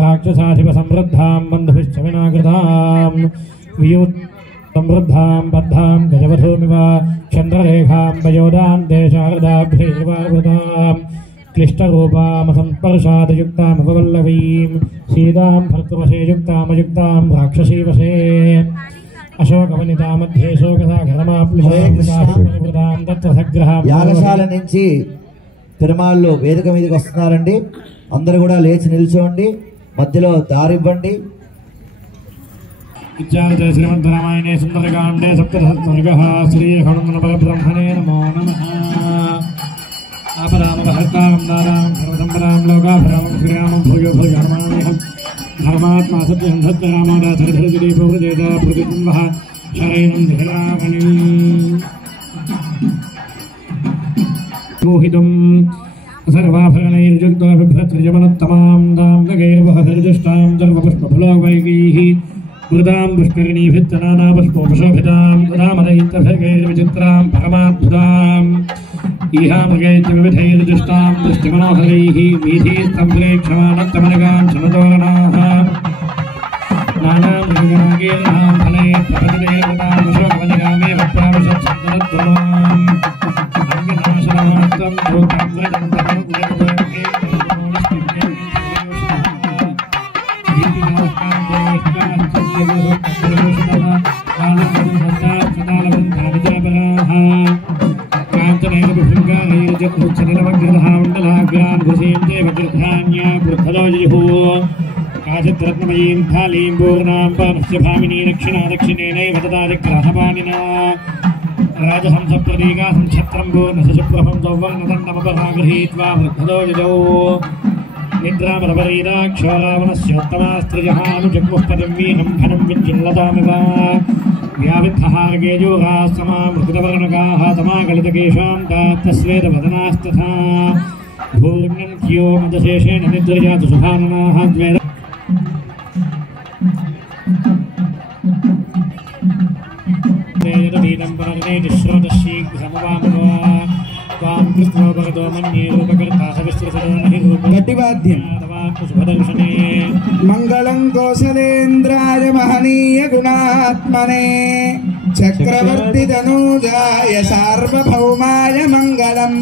राक्षसाधिप समृद्धां बन्धुभिश्च विनाकृतां वियूत समृद्धां बद्धां गजवधूमिव चन्द्ररेखां वयोदां देशार्दाभ्यैर्वावृतां क्लिष्टरूपामसंस्पर्शादयुक्तामवल्लवीं सीतां भर्तृवशेयुक्तामयुक्तां राक्षसीवशे अशोकवनिता मध्ये शोकसागरमाप्लुतां दत्तसग्रहां యాగశాల నుంచి తిరుమలలో వేదిక మీదకి వస్తున్నారండి. అందరూ కూడా లేచి నిల్చోండి, మధ్యలో దారివ్వండి. इत्यादि श्रीमद्रामायणे सुन्दरकाण्डे सप्तदशसर्गः श्रीहनुमन्परब्रह्मणे नमो नमः। आपदामपहर्तां दारां सर्वसम्पदां लोकाभरां श्रीरामं भूयो भूयो नमाम्यहम्। धर्मात्मा सत्यं सत्यरामादाचरधरगिरिपौर्जेता प्रतिबिम्बः शरैनं धिरावणीं मोहितुम् सर्वाभरणैर्युक्तो बिभ्रत्रिजमनुत्तमां दां गगैर्वहभिर्दुष्टां सर्वपुष्पफलोवैगैः मृदां पुष्करिणीभित्तनानापुष्पोपशोभितां रामदैत्यभिर्गैर्विचित्रां परमाद्भुताम् ईहामृगैत्यविविधैर्दुष्टां दृष्टिमनोहरैः वीथीस्तम्भ्रेक्षमाणत्तमनगां शमतोरणाः नानामृगरागैर्नां फलैः प्रपतिदैर्वतामशोकवनिगामेव प्राविशत्सन्दनत्वमाम् अङ्गनाशनमात्तं काचिद्रत्नमयीं थालीं पूर्णां पानस्य भामिनी दक्षिणा दक्षिणेनैव ददातिग्राहपाणिना राजहंसप्रतीकासं छत्रं पूर्णशुप्रभं सौवर्णदण्डमपरागृहीत्वा वृद्धदो यजौ निद्रामरपरीराक्षो रावणस्योत्तमास्त्रिजहानुजग्मुः पतिं वीनं घनं विज्जिल्लतामिव व्याविद्धहारगेजोगाः समामृतवर्णकाः समागलितकेशां तात्तस्वेदवदनास्तथा भूर्ण्यं क्यो मदशेषेण निद्रजातु सुभाननाः द्वेद वेदतीतं पुनर्नेतिश्रोतशीघ्रमवामवा त्वां कृत्वा भगतो मन्ये रूपकर्ता सविस्तृततो नहि रूपं गतिवाद्यं सुभदर्शने मंगलं कौसलेन्द्राय महनीय गुणात्मने चक्रवर्ती तनूजाय सार्वभौमाय मंगलम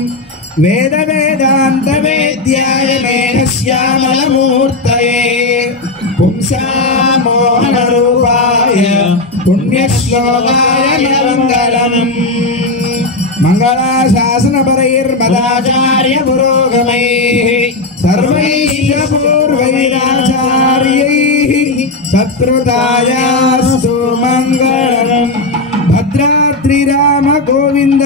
वेद वेदांत वेद्याय मेघश्यामलमूर्तये पुंसां मोहनरूपाय पुण्यश्लोकाय मंगलम मंगलाशासनपरैर्मदाचार्य पुरोगमैः सर्वैश्च पूर्वैराचार्यैः सत्कृतायास्तु मङ्गलम् भद्राद्रिराम गोविन्द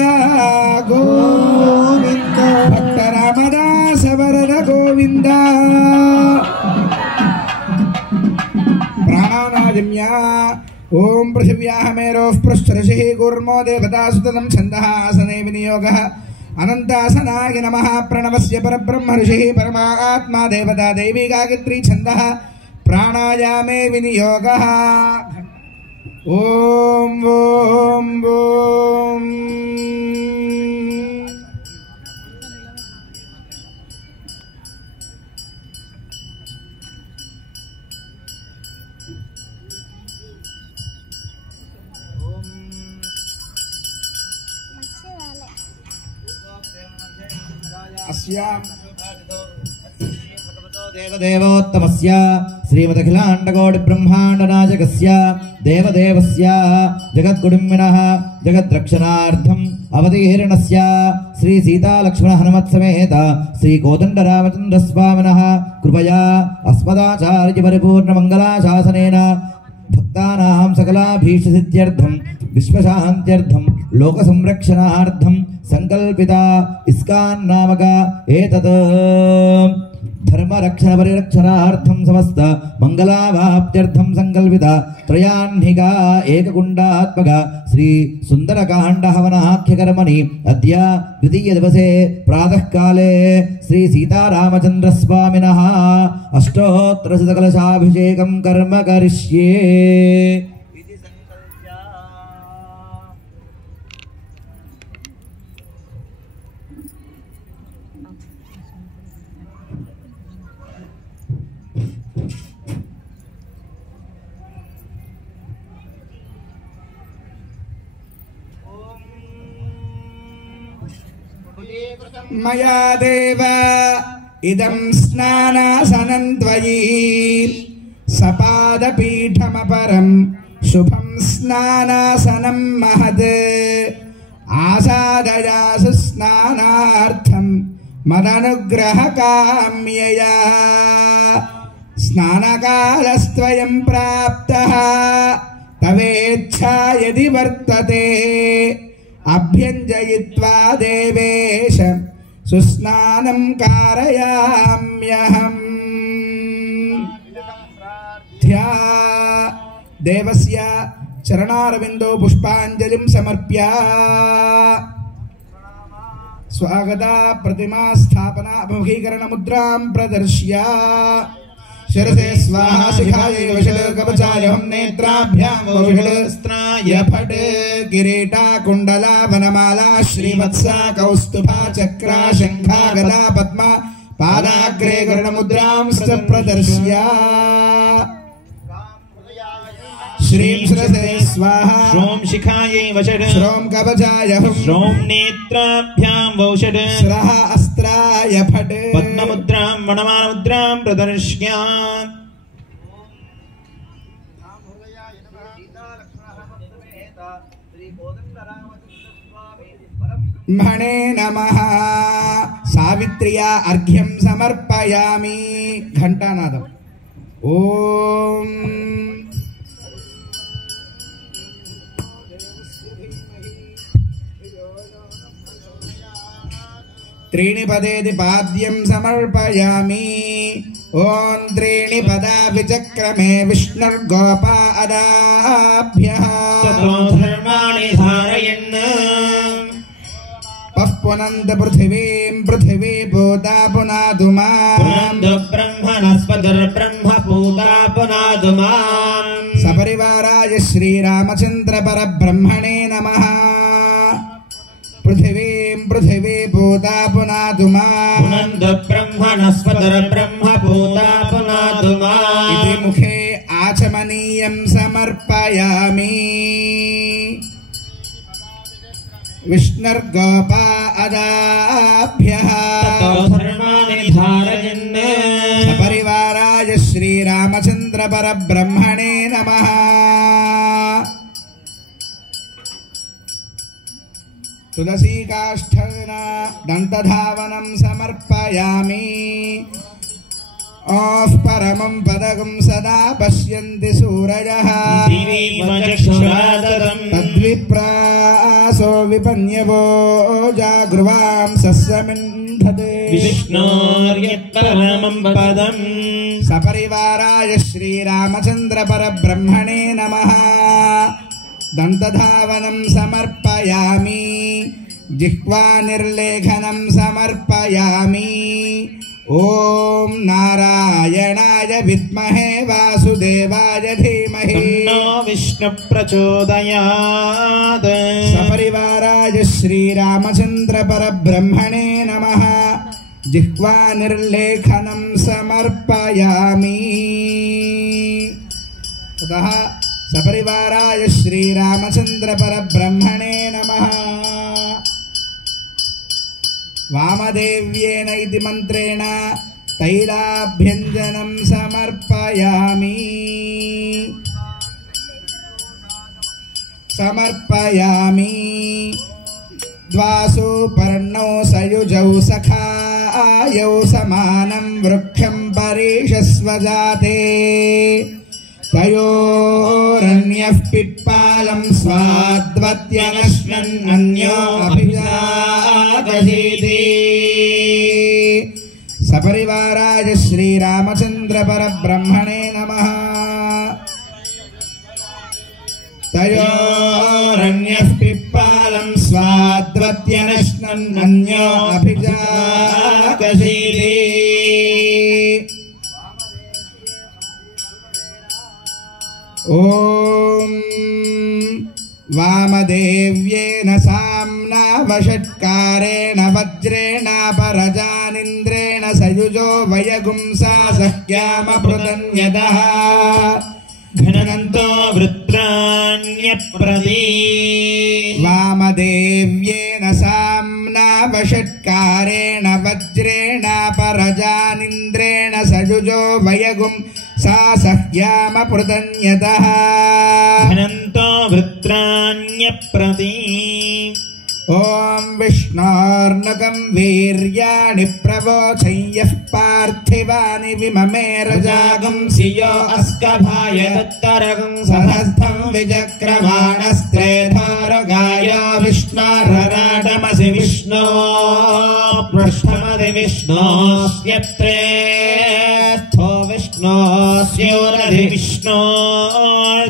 गोविन्द भक्त रामदास वरद गोविन्द प्राणानादिम्या ओम पृथिव्याः मेरोः पृष्ठऋषिः कूर्मो देवतासुतनं छन्दः आसने विनियोगः अनन्तासनाय नमः प्रणवस्य परब्रह्म ऋषिः परमात्मा देवता देवी गायत्री छन्दः प्राणायामे विनियोगः ओम ओम ओम देवदेवोत्तमस्य श्रीमदखिलाण्डकोटिब्रह्माण्डनायकस्य देवदेवस्य जगद्कुटुम्बिनः जगद्रक्षणार्थम् अवतीर्णस्य श्री सीतालक्ष्मण हनुमत्समेत श्री कोदण्डरामचन्द्रस्वामिनः कृपया अस्मदाचार्यपरिपूर्णमङ्गलाशासनेन भक्तानां सकलाभीष्टसिद्ध्यर्थं विश्वशान्त्यर्थं लोकसंरक्षणार्थं संकल्पिता इस्कान् नामक एतत् धर्मरक्षण परिरक्षणार्थं समस्त मंगलावाप्त्यर्थं संकल्पिता त्रयाह्निका एककुण्डात्मक श्री सुंदरकाण्ड हवनाख्यकर्मणि अद्य द्वितीय दिवसे प्रातः काले श्री सीतारामचंद्र स्वामिनः अष्टोत्तरशतकलशाभिषेकं कर्म करिष्ये। मया देव इदं स्नानासनं त्वयि सपादपीठमपरं शुभं स्नानासनं महत् आसादयासु स्नानार्थं मदनुग्रहकाम्यया स्नानकालस्त्वयं प्राप्तः तवेच्छा यदि वर्तते अभ्यञ्जयित्वा देवेश सुस्नानं कारयाम्यहम्। देवस्य चरणारविन्दो पुष्पाञ्जलिं समर्प्य स्वागता प्रतिमा स्थापना अभिमुखीकरण मुद्रां प्रदर्श्य शिरसे स्वाहा शिखायै वषट् कवचाय हम नेत्राभ्यां वषट्स्त्राय फट् किरीटा कुण्डला वनमाला श्रीवत्सा कौस्तुभा चक्रा शङ्खा गदा पद्मा पादाग्रे गरुडमुद्रां प्रदर्श्य श्रीं शिरसे स्वाहा श्रों शिखायै वषट् श्रों कवचाय हम श्रों नेत्राभ्यां वषट् स्रः अस्त्राय फट् पद्ममुद्रां वनमालमुद्रां प्रदर्श्य मणे नमः। सावित्र्या अर्घ्यं समर्पयामि। घंटानादम् ओम त्रीणि पदेति पाद्यं समर्पयामि। ओम त्रीणि पदा विचक्रमे विष्णुर्गोपादाभ्यः ततो धर्माणि धारयन् पुनन्द पृथिवीं पृथिवी भूता पुनादु माम् पुनन्द ब्रह्मणस्पतिर्ब्रह्म पूता पुनादु माम् सपरिवाराय श्रीरामचन्द्र परब्रह्मणे नमः। पृथिवीं पृथिवी भूता पुनादु माम् पुनन्द ब्रह्मणस्पतिर्ब्रह्म पूता पुनादु माम् इति मुखे आचमनीयं समर्पयामि। विष्णुर्गोपादाभ्यः ततो धर्माणि धारयन् सपरिवाराय श्रीरामचन्द्र परब्रह्मणे नमः। तुलसीकाष्ठेन दन्तधावनं समर्पयामि। ओफ परमं पदकं सदा पश्यन्ति सूरजः तद्विप्रासो विपन्यवो जागृवां सस्यमिन्धते विष्णोर्यत्परमं पदम् सपरिवाराय श्रीरामचन्द्र परब्रह्मणे नमः। दन्तधावनं समर्पयामि। जिह्वा निर्लेखनं समर्पयामि। ओम नारायणाय विद्महे वासुदेवाय धीमहि तन्नो विष्णु प्रचोदयात् सपरिवाराय श्रीरामचन्द्र परब्रह्मणे नमः। जिह्वा निर्लेखनं समर्पयामि। ततः सपरिवाराय श्रीरामचन्द्र परब्रह्मणे नमः। वामदेव्येन इति मन्त्रेण तैलाभ्यञ्जनं समर्पयामि। द्वासु पर्णौ सयुजौ सखायौ समानं वृक्षं परिषस्वजाते तयोरन्यः पिप्पालं स्वाद्वत्यनश्नन् अन्यो अभिजागधीति सपरिवाराय श्रीरामचन्द्र परब्रह्मणे नमः। तयोरन्यः पिप्पालं स्वाद्वत्यनश्नन् अन्यो अभिजागधीति ओम वामदेव्येन साम्ना वषट्कारेण वज्रेण परजानिन्द्रेण सयुजो वयगुंसा सह्यामपृतन्यदः घनन्तो वृत्राण्यप्रदी वामदेव्येन साम्ना वषट्कारेण यजुजो वयगुं सा सह्याम पृतन्यतः घ्नन्तो वृत्राण्यप्रति ॐ विष्णोर्नुकं वीर्याणि प्रवोचय्यः पार्थिवानि विममे रजागं सियो अस्कभाय तत्तरगं सहस्तं विचक्रमाणस्त्रेधोरगाय विष्णोरराटमसि विष्णो पृष्ठमधि विष्णोस्यत्रेस्थो विष्णोस्योरधि विष्णो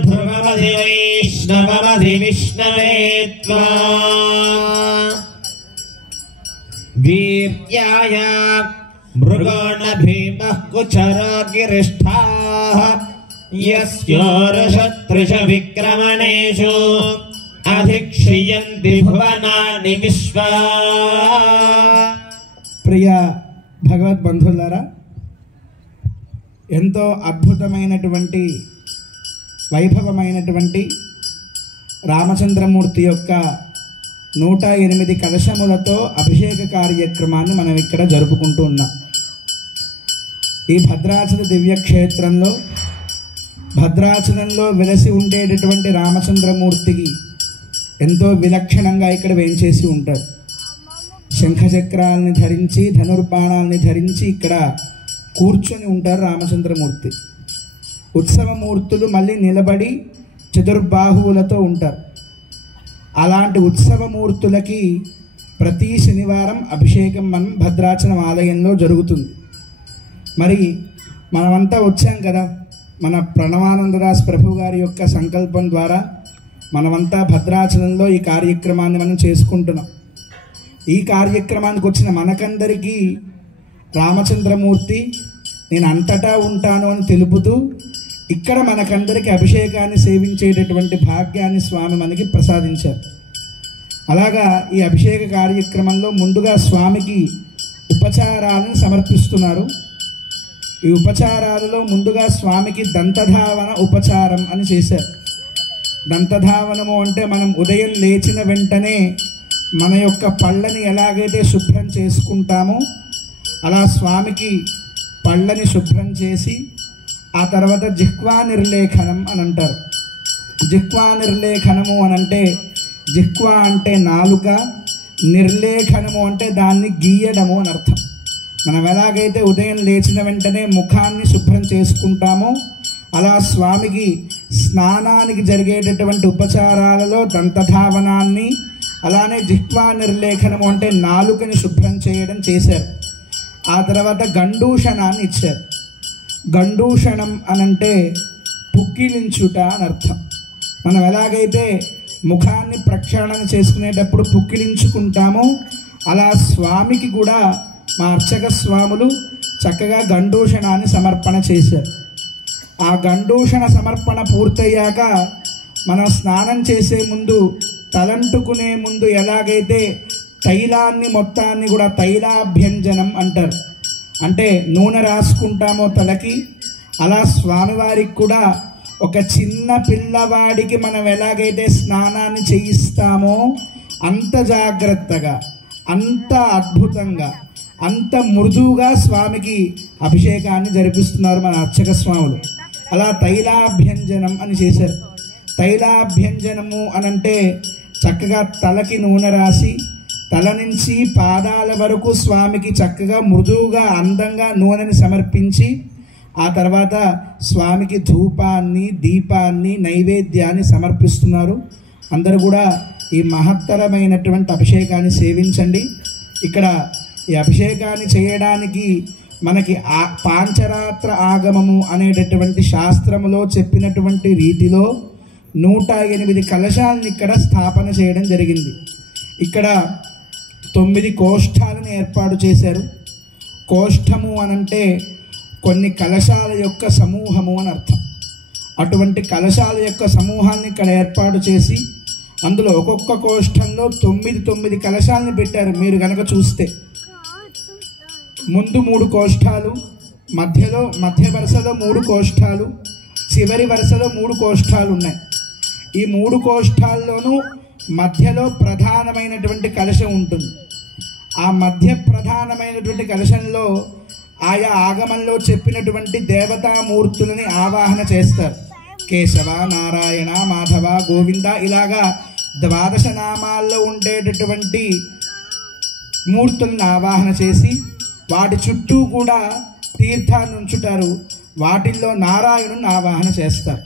ध्रुवमधि वैष्णवमधि विष्णवे त्वा वीर्याय मृगो न भीमः कुचरो गिरिष्ठाः यस्योरशत्रुष विक्रमणेषु अधिक्षियन्ति भुवनानि विश्वा ప్రియ భగవద్బంధువులారా, ఎంతో అద్భుతమైనటువంటి వైభవమైనటువంటి రామచంద్రమూర్తి యొక్క 108 కలశములతో అభిషేక కార్యక్రమాన్ని మనం ఇక్కడ జరుపుకుంటూ ఉన్నాం. ఈ భద్రాచల దివ్యక్షేత్రంలో భద్రాచలంలో వెలసి ఉండేటటువంటి రామచంద్రమూర్తికి ఎంతో విలక్షణంగా ఇక్కడ వేంచేసి ఉంటాడు. శంఖచక్రాలని ధరించి ధనుర్బాణాలని ధరించి ఇక్కడ కూర్చొని ఉంటారు రామచంద్రమూర్తి. ఉత్సవమూర్తులు మళ్ళీ నిలబడి చతుర్బాహువులతో ఉంటారు. అలాంటి ఉత్సవమూర్తులకి ప్రతి శనివారం అభిషేకం మనం భద్రాచలం ఆలయంలో జరుగుతుంది. మరి మనమంతా వచ్చాం కదా, మన ప్రణవానందదాస్ ప్రభు గారి యొక్క సంకల్పం ద్వారా మనమంతా భద్రాచలంలో ఈ కార్యక్రమాన్ని మనం చేసుకుంటున్నాం. ఈ కార్యక్రమానికి వచ్చిన మనకందరికీ రామచంద్రమూర్తి నేను అంతటా ఉంటాను అని తెలుపుతూ ఇక్కడ మనకందరికీ అభిషేకాన్ని సేవించేటటువంటి భాగ్యాన్ని స్వామి మనకి ప్రసాదించారు. అలాగా ఈ అభిషేక కార్యక్రమంలో ముందుగా స్వామికి ఉపచారాలను సమర్పిస్తున్నారు. ఈ ఉపచారాలలో ముందుగా స్వామికి దంతధావన ఉపచారం అని చేశారు. దంతధావనము అంటే మనం ఉదయం లేచిన వెంటనే మన యొక్క పళ్ళని ఎలాగైతే శుభ్రం చేసుకుంటామో అలా స్వామికి పళ్ళని శుభ్రం చేసి ఆ తర్వాత జిహ్వా నిర్లేఖనం అని అంటారు. జిహ్వా నిర్లేఖనము అని అంటే జిహ్వా అంటే నాలుక, నిర్లేఖనము అంటే దాన్ని గీయడము అని అర్థం. మనం ఎలాగైతే ఉదయం లేచిన వెంటనే ముఖాన్ని శుభ్రం చేసుకుంటామో అలా స్వామికి స్నానానికి జరిగేటటువంటి ఉపచారాలలో దంతధావనాన్ని అలానే జిహ్వా నిర్లేఖనము అంటే నాలుకని శుభ్రం చేయడం చేశారు. ఆ తర్వాత గండూషణాన్ని ఇచ్చారు. గండూషణం అనంటే పుక్కిలించుట అని అర్థం. మనం ఎలాగైతే ముఖాన్ని ప్రక్షాళన చేసుకునేటప్పుడు పుక్కిలించుకుంటామో అలా స్వామికి కూడా మా అర్చక స్వాములు చక్కగా గండూషణాన్ని సమర్పణ చేశారు. ఆ గండూషణ సమర్పణ పూర్తయ్యాక మనం స్నానం చేసే ముందు తలంటుకునే ముందు ఎలాగైతే తైలాన్ని మొత్తాన్ని కూడా తైలాభ్యంజనం అంటారు, అంటే నూనె రాసుకుంటామో తలకి, అలా స్వామివారికి కూడా ఒక చిన్న పిల్లవాడికి మనం ఎలాగైతే స్నానాన్ని చేయిస్తామో అంత జాగ్రత్తగా, అంత అద్భుతంగా, అంత మృదువుగా స్వామికి అభిషేకాన్ని జరిపిస్తున్నారు మన అర్చక స్వాములు. అలా తైలాభ్యంజనం అని చేశారు. తైలాభ్యంజనము అనంటే చక్కగా తలకి నూనె రాసి తల నుంచి పాదాల వరకు స్వామికి చక్కగా మృదువుగా అందంగా నూనెని సమర్పించి ఆ తర్వాత స్వామికి ధూపాన్ని, దీపాన్ని, నైవేద్యాన్ని సమర్పిస్తున్నారు. అందరూ కూడా ఈ మహత్తరమైనటువంటి అభిషేకాన్ని సేవించండి. ఇక్కడ ఈ అభిషేకాన్ని చేయడానికి మనకి పాంచరాత్ర ఆగమము అనేటటువంటి శాస్త్రములో చెప్పినటువంటి రీతిలో 108 కలశాలను ఇక్కడ స్థాపన చేయడం జరిగింది. ఇక్కడ 9 కోష్ఠాలను ఏర్పాటు చేశారు. కోష్ఠము అనంటే కొన్ని కలశాల యొక్క సమూహము అని అర్థం. అటువంటి కలశాల యొక్క సమూహాన్ని ఇక్కడ ఏర్పాటు చేసి అందులో ఒక్కొక్క కోష్ఠంలో 9 కలశాలను పెట్టారు. మీరు గనక చూస్తే ముందు 3 కోష్ఠాలు, మధ్య వరుసలో 3 కోష్ఠాలు, చివరి వరుసలో 3 కోష్ఠాలు ఉన్నాయి. ఈ 3 కోష్ఠాల్లోనూ మధ్యలో ప్రధానమైనటువంటి కలశం ఉంటుంది. ఆ మధ్య ప్రధానమైనటువంటి కలశంలో ఆయా ఆగమంలో చెప్పినటువంటి దేవతామూర్తులని ఆవాహన చేస్తారు. కేశవ, నారాయణ, మాధవ, గోవింద ఇలాగా 12 నామాల్లో ఉండేటటువంటి మూర్తులను ఆవాహన చేసి వాటి చుట్టూ కూడా తీర్థాన్ని ఉంచుతారు. వాటిల్లో నారాయణుని ఆవాహన చేస్తారు.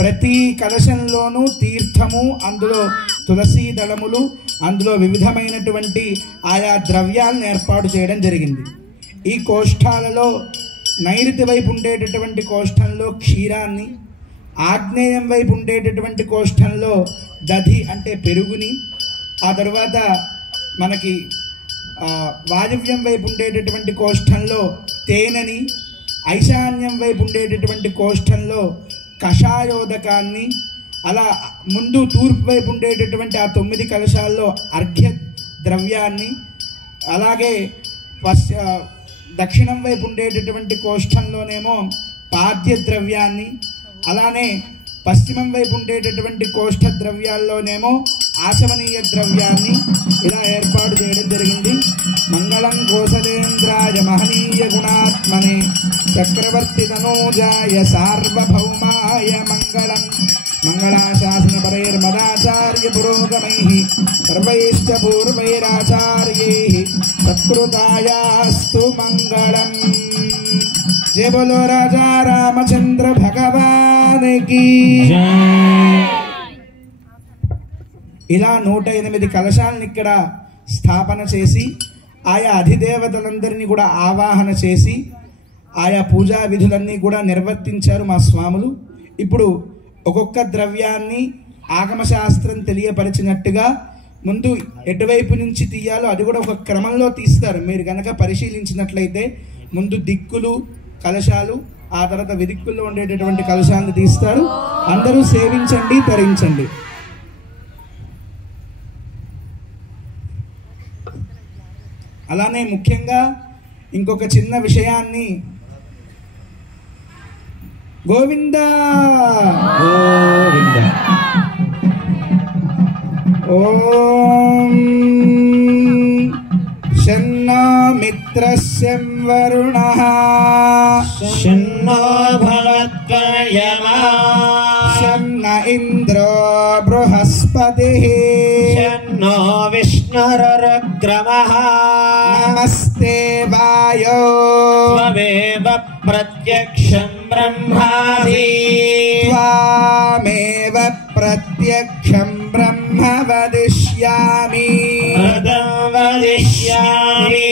ప్రతి కలశంలోనూ తీర్థము, అందులో తులసీ దళములు, అందులో వివిధమైనటువంటి ఆయా ద్రవ్యాలను ఏర్పాటు చేయడం జరిగింది. ఈ కోష్ఠాలలో నైరుతి వైపు ఉండేటటువంటి కోష్ఠంలో క్షీరాన్ని, ఆగ్నేయం వైపు ఉండేటటువంటి కోష్ఠంలో దధి అంటే పెరుగుని, ఆ తర్వాత మనకి వాయువ్యం వైపు ఉండేటటువంటి కోష్ఠంలో తేనెని, ఈశాన్యం వైపు ఉండేటటువంటి కోష్ఠంలో కషాయోదకాన్ని, అలా ముందు తూర్పు వైపు ఉండేటటువంటి ఆ 9 కలశాల్లో అర్ఘ్య ద్రవ్యాన్ని, అలాగే దక్షిణం వైపు ఉండేటటువంటి కోష్ఠంలోనేమో పాద్య ద్రవ్యాన్ని, అలానే పశ్చిమం వైపు ఉండేటటువంటి కోష్ఠ ద్రవ్యాల్లోనేమో ఆచమనీయ ద్రవ్యాన్ని ఇలా ఏర్పాటు చేయడం జరిగింది. మంగళం కోసలేంద్రాయ మహనీయ గుణాత్మనే చక్రవర్తి తనూజాయ సార్వభౌమాయ మంగళం. మంగళాశాసన పరైర్మదాచార్య పురోగమైః సర్వైశ్చ పూర్వైరాచార్యైః సత్కృతాయాస్తు మంగళం. జయ బోలో రాజా రామచంద్ర భగవాన్ కీ. ఇలా 108 కలశాలను ఇక్కడ స్థాపన చేసి ఆయా అధిదేవతలందరినీ కూడా ఆవాహన చేసి ఆయా పూజా విధులన్నీ కూడా నిర్వర్తించారు మా స్వాములు. ఇప్పుడు ఒక్కొక్క ద్రవ్యాన్ని ఆగమశాస్త్రం తెలియపరిచినట్టుగా ముందు ఎటువైపు నుంచి తీయాలో అది కూడా ఒక క్రమంలో తీస్తారు. మీరు కనుక పరిశీలించినట్లయితే ముందు దిక్కులు కలశాలు, ఆ తర్వాత విదిక్కుల్లో ఉండేటటువంటి కలశాలను తీస్తారు. అందరూ సేవించండి, తరించండి. అలానే ముఖ్యంగా ఇంకొక చిన్న విషయాన్ని, గోవింద గోవింద. ఓం శన్నో మిత్రస్యం వరుణః శన్నో భవత్వయమా శన్న ఇంద్రో బృహస్పతిః శన్నో విష్ణురుగ్రమః నమస్తే వాయో త్వమేవ ప్రత్యక్షం బ్రహ్మాసి త్వామేవ ప్రత్యక్షం బ్రహ్మ వదిష్యామి పదం వదిష్యామి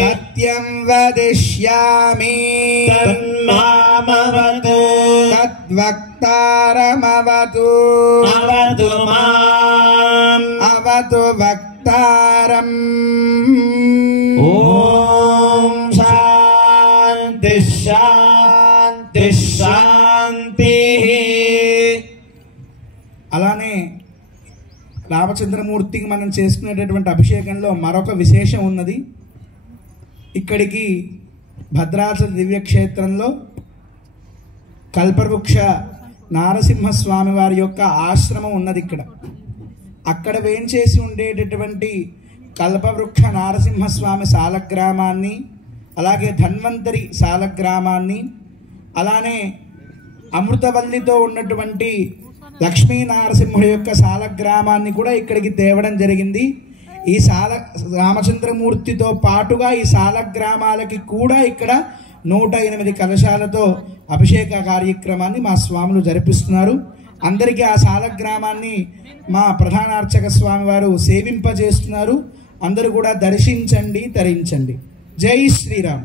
సత్యం వదిష్యామి తన్మామవతు తద్వక్తారమవతు అవతు మాం అవతు వక్తారం. ఓం శాంతి శాంతి శాంతి. అలానే రామచంద్రమూర్తికి మనం చేసుకునేటటువంటి అభిషేకంలో మరొక విశేషం ఉన్నది. ఇక్కడికి భద్రాచల దివ్యక్షేత్రంలో కల్పవృక్ష నారసింహస్వామి వారి యొక్క ఆశ్రమం ఉన్నది. అక్కడ వేంచేసి ఉండేటటువంటి కల్పవృక్ష నారసింహస్వామి సాలగ్రామాన్ని, అలాగే ధన్వంతరి సాలగ్రామాన్ని, అలానే అమృతవల్లితో ఉన్నటువంటి లక్ష్మీ నారసింహుడి యొక్క సాలగ్రామాన్ని కూడా ఇక్కడికి తేవడం జరిగింది. ఈ రామచంద్రమూర్తితో పాటుగా ఈ సాలగ్రామాలకి కూడా ఇక్కడ 108 కలశాలతో అభిషేక కార్యక్రమాన్ని మా స్వాములు జరిపిస్తున్నారు. అందరికీ ఆ సాలగ్రామాన్ని మా ప్రధాన అర్చక స్వామి వారు సేవింపజేస్తున్నారు. అందరూ కూడా దర్శించండి, తరించండి. జై శ్రీరామ్.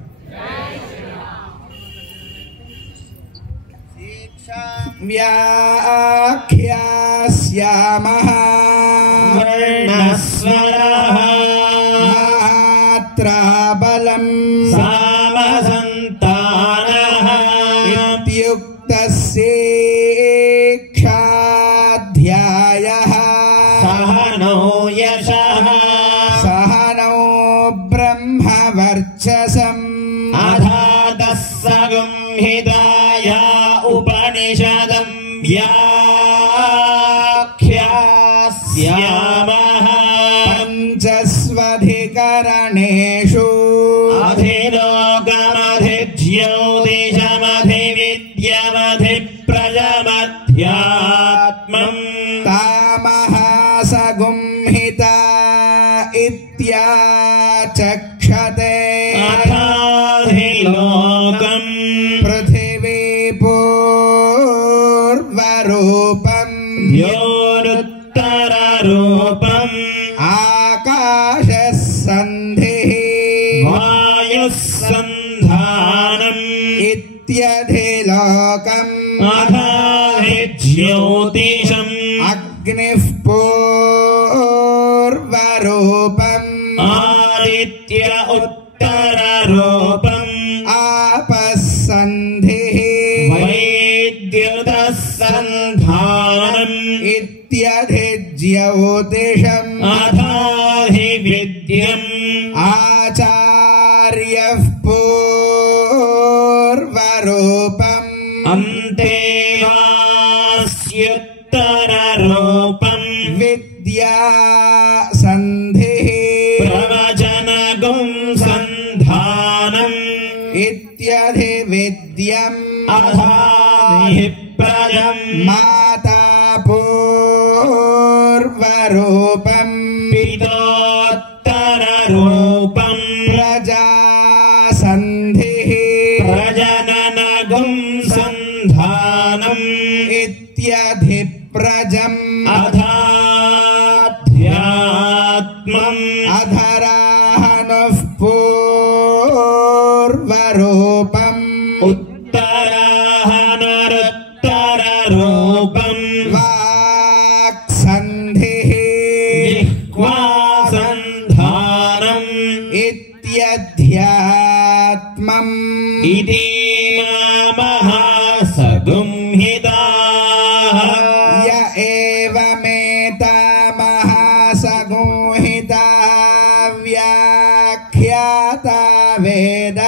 వ్యాఖ్యాస్యామః వర్ణస్వరః మాత్రాబలం సామసంతానః ఇత్యుక్తస్యేక్షాధ్యాయః సహనో యశః సహనో బ్రహ్మవర్చసం అధాతః సగుంహితాయ ఉపనిషదం వ్యాఖ్యాస్యామః పంచస్వధికరణేషు అధిలోకమ पूर्वरूपम् द्योरुत्तररूपम् आकाशः सन्धिः वायुः सन्धानम् इत्यधिलोकम् अधाज्योतिषम् अग्निः पूर्वरूपम् आदित्य उत्तररूपम् आपः सन्धिः वैद्युतः सन्धानम् इत्यधिज्योतिषम् अधाहि विद्यम् आचार्यः पूर्वरूपम् अन्ते वास्युत्तररूपम् विद्या सन्धिः प्रवचनगुं सन्धानम् इत्यधिविद्यम् अधाहि प्रजम् माता पूर्वरूपम् पितोत्तररूपम् प्रजा सन्धिः प्रजननगुं सन्धानम् इत्यधिप्रजम् अधाध्यात्मम् अधराहनुः पूर्वरूपम् उत्तराहनरुत्तररूपम् वाक्सन्धिः जिह्वा सन्धानम् इत्यध्यात्मम् इति महासगुंहिताः य एवमेतामहासगुंहिता व्याख्याता वेद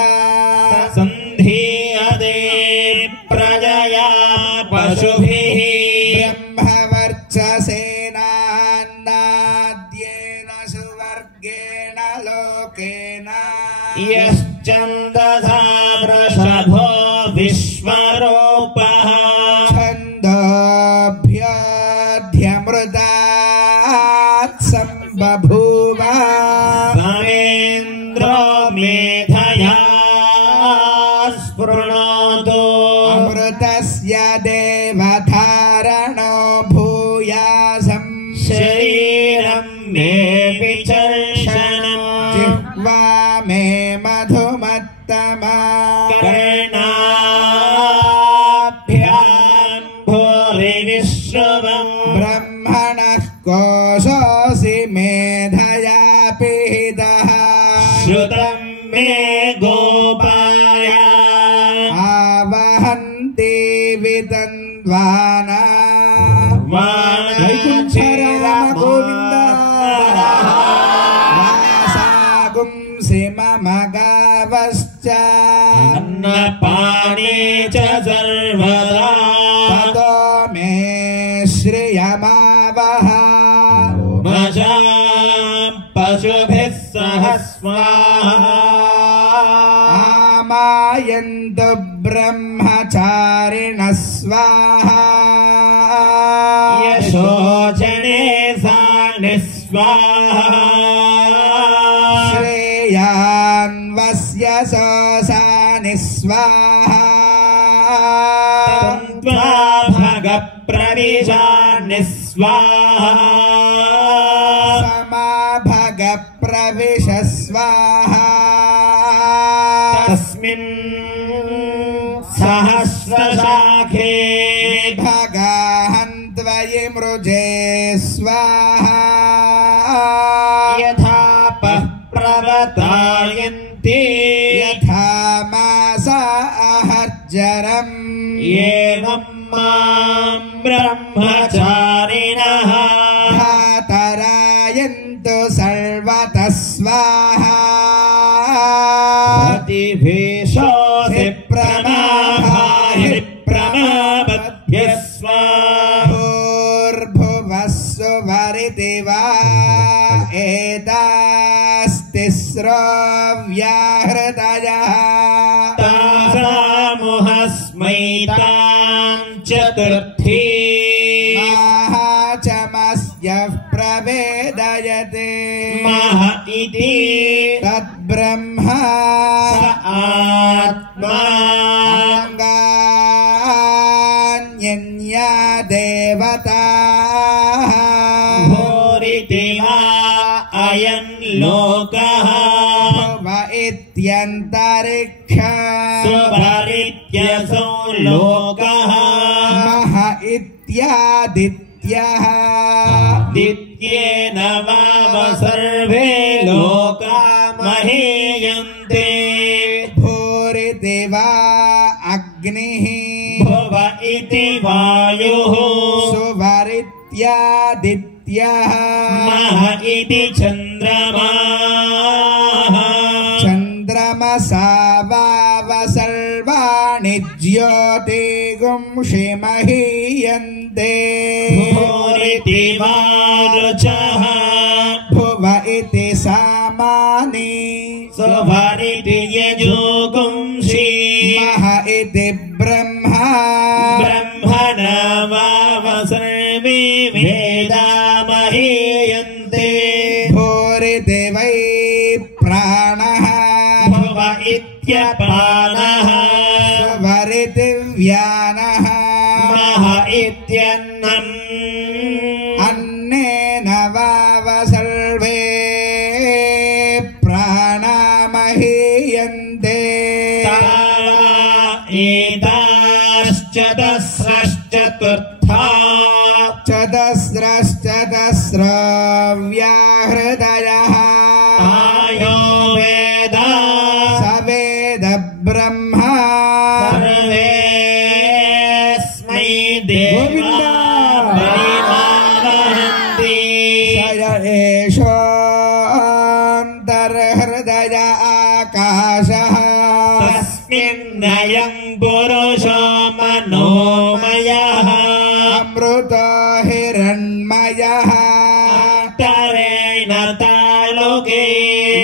सन्धीयते प्रजया पशुभिः ब्रह्मवर्चसेनान्नाद्येन सुवर्गेण लोकेन यश्चन्दसा वृषभो विश्वरूपः छन्दोऽभ्यध्यमृतात् सम्बभूव समेन्द्रो मेधया स्पृणोतु अमृतस्य देवधारणो भूयासम् शरीरं मे विचर्षणम् जिह्वा मे मधुमत्तमा कर्णाभ्याम् भूरिविश्रुवम् ब्रह्मणः कोशोऽसि मेधया पीतः श्रुतम् मे गोपाय आवहन्ति वितन्वाना वैकुण्ठराम गोविन्द वासागुंसि मम गावश्च अन्नपाने च सर्वदा ततो मे श्रियमावह मशाम् पशुभिः सह स्वाहा आमायन्तु ब्रह्मचारिणः स्वाहा यशोचने सा निस्वाहा श्रेयान्वस्य सोऽसा निस्वाहा तन्त्वा भगप्रविशा निस्वाहा समाभगप्रविश स्वाहा तस्मिन् सहस्रशाखे भगाहन्त्वयि मृजे स्वाहा यथा प्रवतायन्ति यथा मासा अहर्जरम् एवं मां ब्रह्मचारिणः धातरायन्तु सर्वतः स्वाहा प्रतिभीषोऽसि प्रमाभाहि प्रमापद्भ्य स्वाहा भूर्भुवः सुवरिति वा एतास्तिस्रो व्याहृतयः तासामुहस्मैतां चतुर्थी महाचमस्यः प्रवेदयते मह इति तद्ब्रह्म स आत्मा इत्यन्तरिक्ष सुभरित्यसौ लोकः मह इत्यादित्यः दित्येन वाव सर्वे लोका महीयन्ते भूरिति वा अग्निः भुव इति वायुः सुभरित्यादित्यः मह इति चन्द्रमाः चन्द्रमसा वाव सर्वाणि ज्योतिगुंषि महीयन्ते भूरिति वारुचः भुव इति सामानि सुभरिति यजुगुंषि मह इति ब्रह्मा ब्रह्मण वाव सर्वे वेदा महीयन्ते भूरिति वै प्राणः भुव इत्यपानः सुभरिति व्यानः मह इत्यन्नम् अन्नेन वाव सर्वे प्राणा महीयन्ते तावा एताश्चतस्रश्चतुर्था चतस्रश्चतस्रव्याहृदयः आयो वेद स वेद ब्रह्मा सर्वेस्मै देवा परिमानन्ति स य एषोऽन्तर्हृदय आकाशः तस्मिन्नयं पुरुषो मनोमयः अमृतो हिरण्मयः अन्तरेण तालुके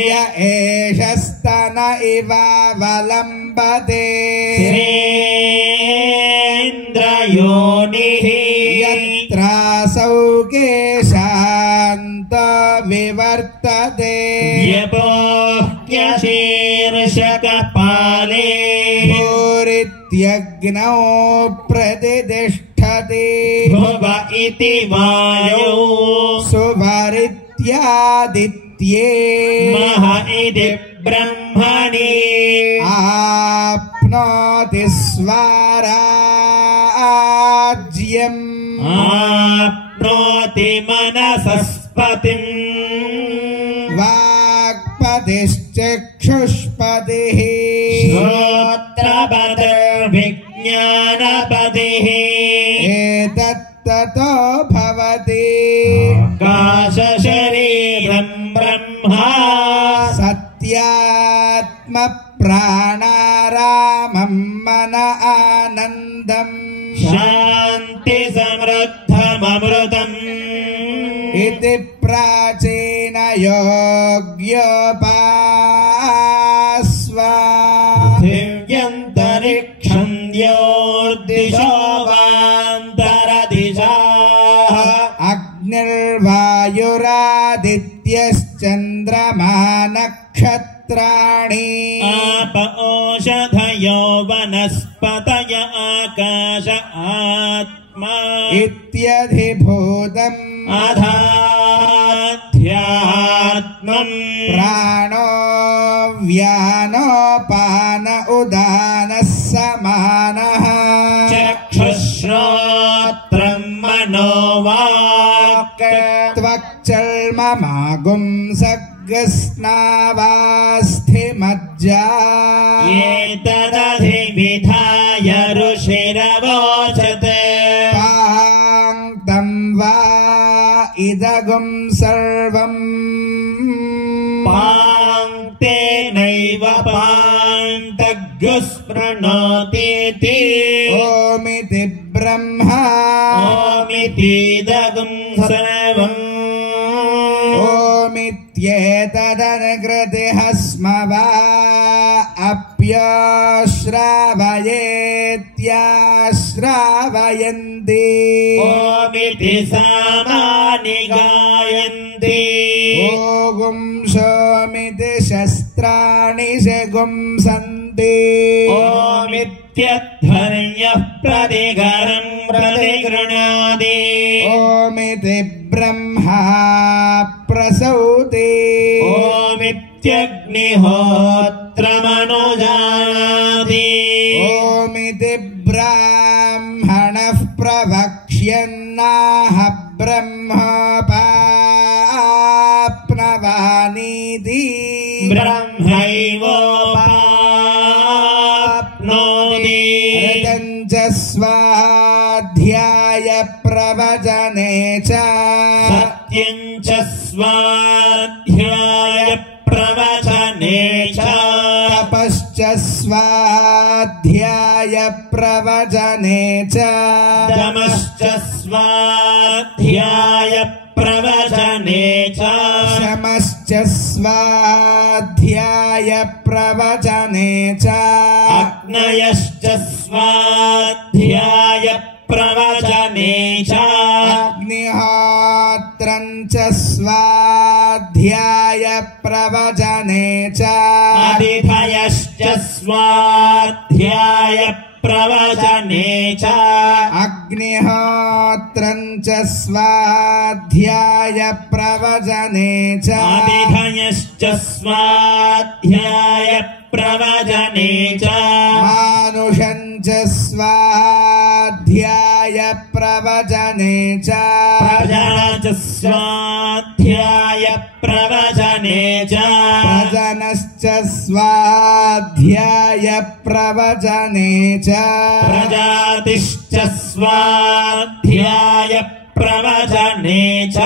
य एष स्तन इवावलम्बते श्रीन्द्रयोनिः यत्रासौ केशान्तो विवर्तते व्यपोह्यशीर्षकपाले भूरित्यग्नौ प्रतिष्ठति भुव इति वायौ सुभरित्यादित्ये मह इति ब्रह्मणि आप्नोति स्वराज्यम् आप्नोति मनसस्पतिम् वाक्पतिश्चक्षुष्पतिः श्रोत्रपतिर्विज्ञानपतिः एतत्ततो भवति आकाशशरीरं ब्रह्मा सत्यात्मप्राणारामं मन आनन्दम् शान्तिसमृद्धममृतम् इति प्राचीनयोग्योपास्वा दिव्यन्तरिक्षं द्योर्दिशो वान्तरदिशाः अग्निर्वायुरादित्यश्चन्द्रमा नक्षत्राणि आप ओषधयो वनस्पतय आकाश आत्मा इत्यधिभूतम् अधाध्यात्मम् प्राणो व्यानोपान उदानः समानः चक्षुश्रोत्रं मनोवाक् त्वक्चर्ममागुंसग्स्नावास्थिमज्जा एतदधिविधाय ऋषिरवोचते पाङ्क्तं वा इदगुं सर्वम् पाङ्क्तेनैव पान्तग्स्पृणोतीति ओमिति ब्रह्मा ओमितीदगुं सर्वम् ओमित्येतदनुकृतिः स्म वा अप्यश्रावयेत्याश्रावयन्ति ओमिति सामानि गायन्ति ओगुं सोमिति शस्त्राणि शगुंसन्ति ओमित्यध्वर्यः प्रतिगरं प्रतिगृह्णाति ओमिति ब्रह्मा प्रसौति ओमित्यग्निहोत्र मनुजानाति ओमिति ब्राह्मणः प्रवक्ष्यन्नाह ब्रह्मोपाप्नवानीति ब्रह्मैवोपाप्नोति रतञ्च स्वाध्याय प्रवचने च सत्यं च स्वाध्याय प्रवचने च तपश्च स्वाध्याय प्रवचने च दमश्च स्वाध्याय प्रवचने च शमश्च स्वाध्याय प्रवचने च अग्नयश्च स्वाध्याय प्रवचने च अग्निहोत्रं च स्वाध्याय प्रवचने च अतिथयश्च स्वाध्याय प्रवचने च अग्निहोत्रं च स्वाध्याय प्रवचने च अतिथयश्च स्वाध्याय प्रवचने च मानुषं च स्वाध्याय प्रवचने च प्रजा च स्वाध्याय प्रवचने च प्रजनश्च स्वाध्याय प्रवचने च प्रजातिश्च स्वाध्याय प्रवचने च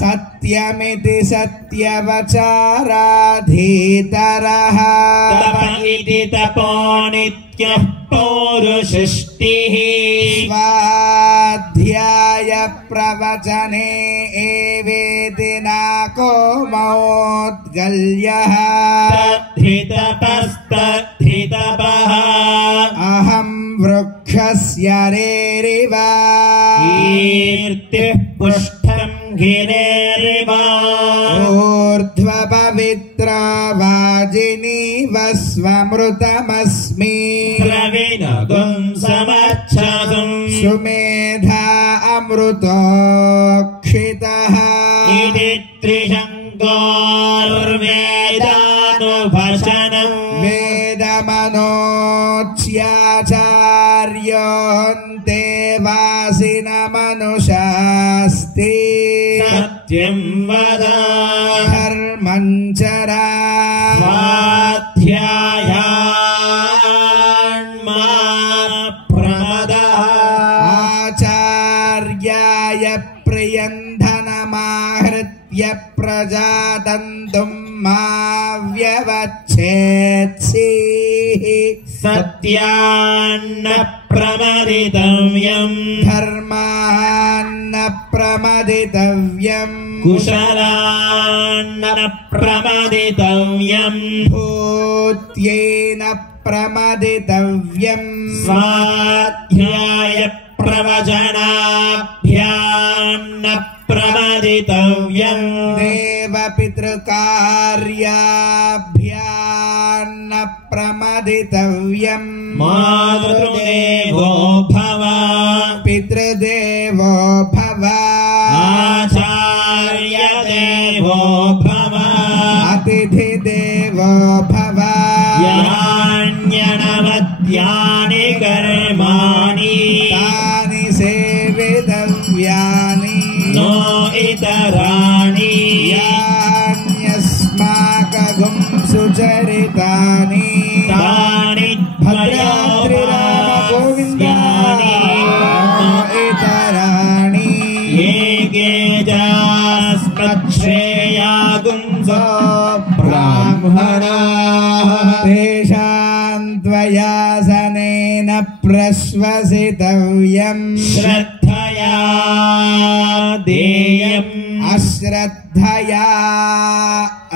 सत्यमिति सत्यवचाराधीतरः तप इति तपो नित्यः पौरुषष्टिः स्वाध्याय प्रवचने एवेति नाको मौद्गल्यः तद्धृतपस्तद्धृतपः अहं वृक्षस्य रेरिव कीर्तिः पुष्टं गिरेरिव ऊर्ध्वपवित्रो वाजिनीव स्वमृतमस्मि द्रविणगुं समच्छसं सुमेधा अमृतोक्षितः इति त्रिशङ्कोर्वेदानुभशनं वेदमनोच्याचार्योऽन्ते वासिनमनुषास्ति सत्यं वद धर्मं चरा स्वाध्यायान्मा प्रमदः आचार्याय प्रियन्धनमाहृत्य प्रजातन्तुं मा व्यवच्छेत्सीः सत्यान्न प्रमदितव्यम् धर्मान्न प्रमदितव्यम् कुशलान्न प्रमदितव्यम् भूत्येन प्रमदितव्यम् स्वाध्याय प्रवचनाभ्यान्न प्रमदितव्यम् देवपितृकार्याभ्यान्न प्रमदितव्यम् मातृदेवो भव पितृदेवो भव आचार्यदेवो भव अतिथिदेवो भव यान्यनवद्यानि कर्माणि तानि सेवितव्यानि नो इतराणि यान्यस्माकं सुचरितानि तानि भद्राद्रिराम गोविन्द इतराणि ये जास्मच्छ्रेयागुंसो ब्राह्मणाः तेषां त्वयासनेन प्रश्वसितव्यम् श्रद्धया देयम् अश्रद्धया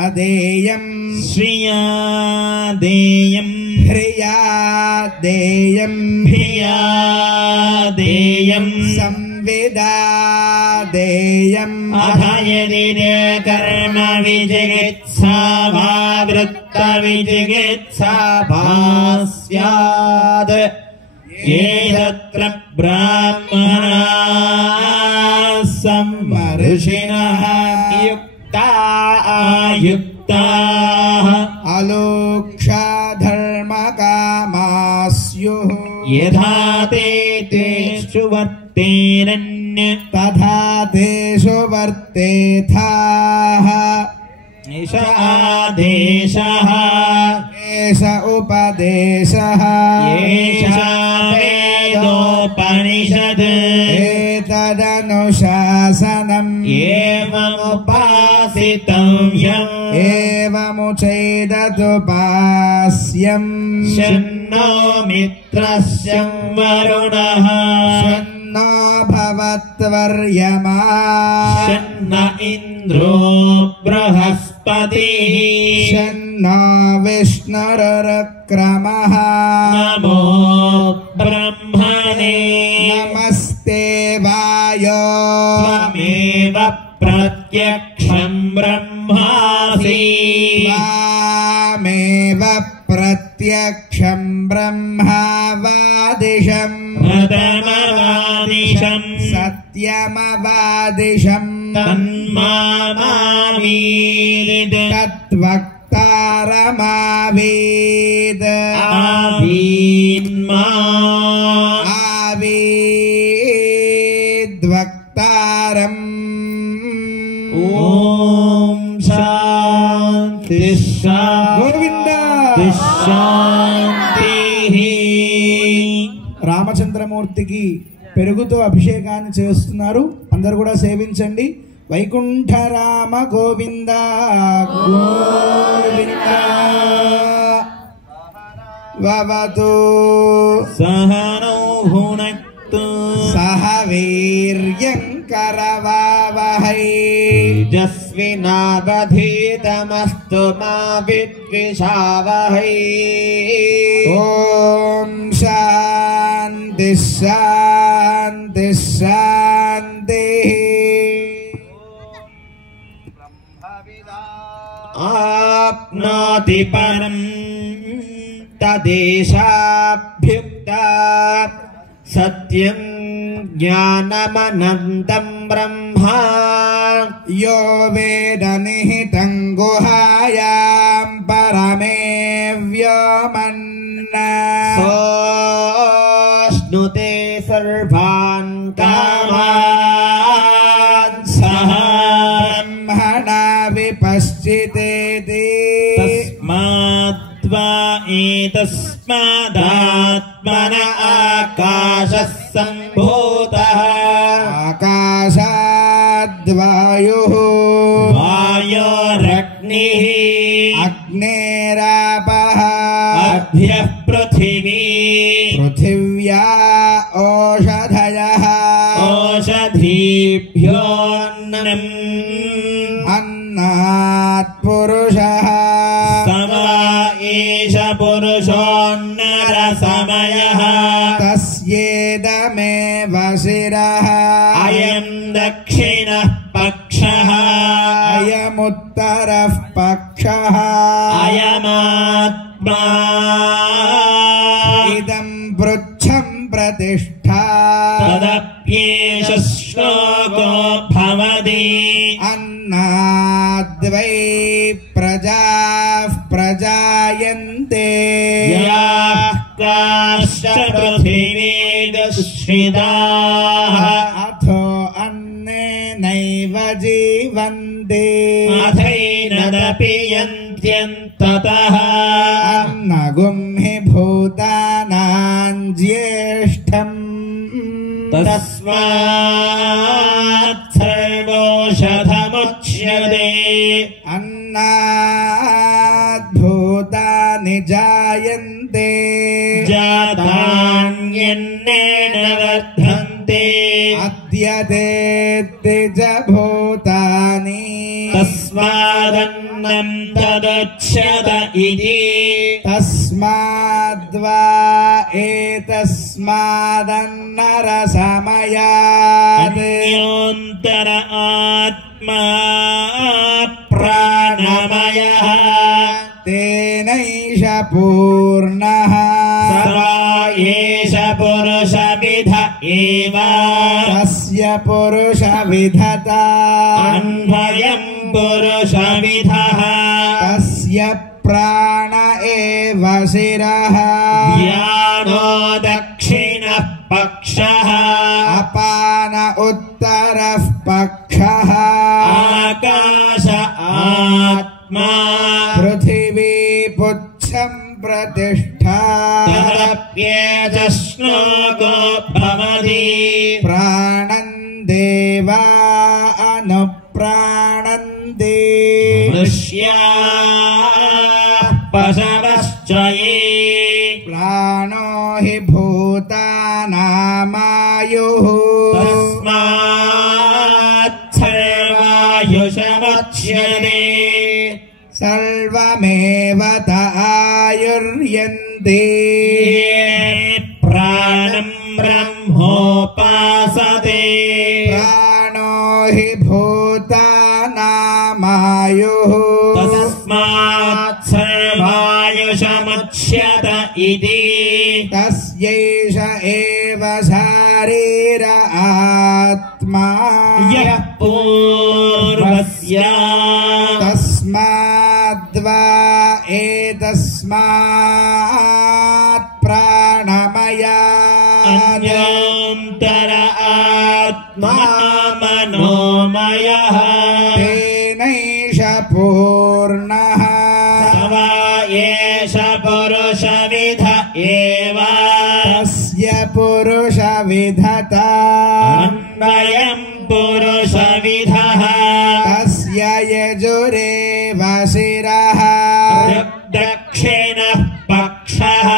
अदेयम् श्रिया देयम् ह्रिया देयम् भिया देयम् संविदा देयम् अथ यदि कर्म विजिगित्सा वा वृत्त विजिगित्सा स्यात् एतत्र ब्राह्मणाः सम्मर्षिणः युक्ता आयुक्ताः अलोक्षा यथा ते तेषु वर्तेरन्य तथा तेषु वर्तेथाः एष आदेशः एष उपदेशः एषा वेदोपनिषद् एतदनुशासनम् एवमुपासितव्यम् एवमुचैददुपास्यम् शन्नो मित्रस्य वरुणः शन्नो भवत्वर्यमा शन्न इन्द्रो बृहस्पतिः शन्नो विष्णुरुक्रमः नमो ब्रह्मणे नमस्ते वायो त्वमेव प्रत्यक्षं ब्रह्मासि त्वामेव प्रत्यक्षं ब्रह्मवादिशम् प्रथमवादिशम् सत्यमवादिशम् तन्मामावीद तद्वक्तारमावीद आवीन्मा आवीद्वक्तारम् ॐ शान्ति గోవింద శాంతిః. రామచంద్రమూర్తికి పెరుగుతో అభిషేకాన్ని చేస్తున్నారు. అందరు కూడా సేవించండి. వైకుంఠ రామ గోవింద గోవింద వవతు सहनौ भुनक्तु సహ వీర్యం కరవావహై तेजस्विनावधीतमस्तु मा विद्विषावहै. ఓం శాంతి శాంతి శాంతి. आप्नोति परं तदेशाभ्युक्ता सत्यं ज्ञानमनन्तं ब्रह्मा यो वेद निहितं गुहायां परमे व्योमन् सोऽश्नुते सर्वान् कामान् सः ब्रह्मणा विपश्चितेति तस्माद्वा एतस्मादात्मन आकाशः सम्भूतः आकाशाद्वायुः वायोरग्निः अग्नेरापः अभ्यः पृथिवी पृथिव्या ओषधयः ओषधीभ्योऽन्नम् अन्नात् पुरुषः समा एष पुरुषोन्नरसमयः तस्येदमेव शिरः अयं दक्षिणः पक्षः अयमुत्तरः पक्षः अयमात्मा इदं पृच्छं प्रतिष्ठा तदप्येष श्लोको भवति अन्नाद्वै प्रजाः प्रजायन्ते याः काश्च पृथिवीदुश्रिताः अथो अन्नेनैव जीवन्ते अथैनदपि यन्त्यन्ततः अन्नगुं हि भूतानां ज्येष्ठम् तस्मात् सर्वौषधमुच्यते अन्नाद् भूतानि जायन्ते जातान्यन्नेन वर्धन्ते अद्यते च भूतानि तस्मादन्नं तदुच्यत इति तस्माद्वा एतस्मादन्नरसमयात् अन्योन्तर आत्मा प्राणमयः तेनैष पूर्णः सर्वा एष पुरुषविध एव तस्य पुरुषविधता अन्वयं पुरुषविधः तस्य प्राण एव शिरः ज्ञानो दक्ष पक्षः अपान उत्तरः पक्षः आकाश आत्मा पृथिवी पुच्छं प्रतिष्ठा तदप्येतश्लोको भवति प्राणं देवा अनुप्राणन्ति दृश्याः पशवश्च ये प्राणो हि भूतानामायुः तस्मात् सर्वायुषमुच्यते सर्वमेव त आयुर्यन्ति ये प्राणं ब्रह्मोपासते प्राणो हि भूतानामायुः तस्मात् सर्वायुषमुच्यत इति तस्यैष एव शारीर आत्मा यः पूर्वस्य तस्माद्वा एतस्मात् प्राणमयात् अन्योन्तर आत्मा मनोमयः तेनैष पूर्णः स वा एष पुरुषविध एव तस्य पुरुषविधता अन्वयं पुरुषविधः तस्य यजुरेव शिरः दक्षिणः पक्षः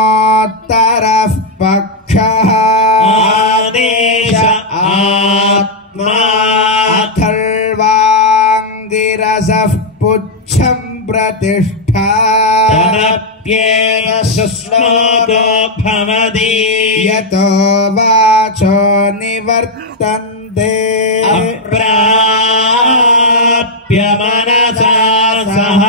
सामोत्तरः पक्षः आदेश आत्मा अथर्वाङ्गिरसः पुच्छं प्रतिष्ठा तदप्येतश्लोको भवति यतो वाचो निवर्तन्ते अप्राप्य मनसा सह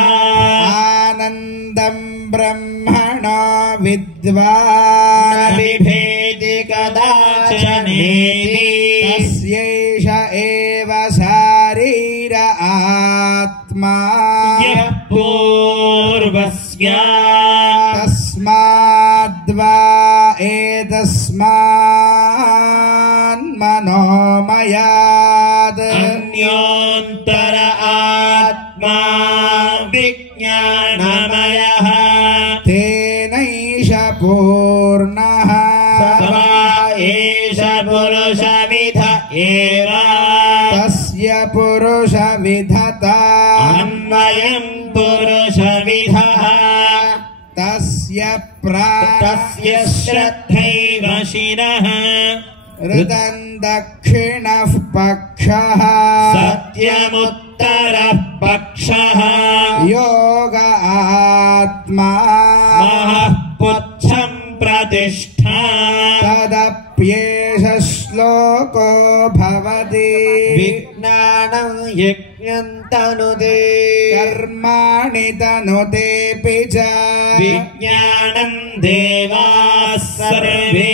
आनन्दं ब्रह्मणो विद्वान् बिभेति कदाचनेति तस्यैष एव शारीर आत्मा यः पूर्वस्य तस्माद्वा एतस्मान्मनोमयात् अन्योन्तर आत्मा विज्ञानमयः तेनैष पूर्णः स वा एष पुरुषविध एव तस्य पुरुषविधता अन्वयं पुरुषविधः तस्य तस्य श्रद्धैव शिरः ऋतं दक्षिणः पक्षः सत्यमुत्तरः पक्षः योग आत्मा महः पुच्छं प्रतिष्ठा तदप्येष श्लोको भवति विज्ञानं यज्ञं तनुते कर्माणि तनुतेऽपि च विज्ञानं देवाः सर्वे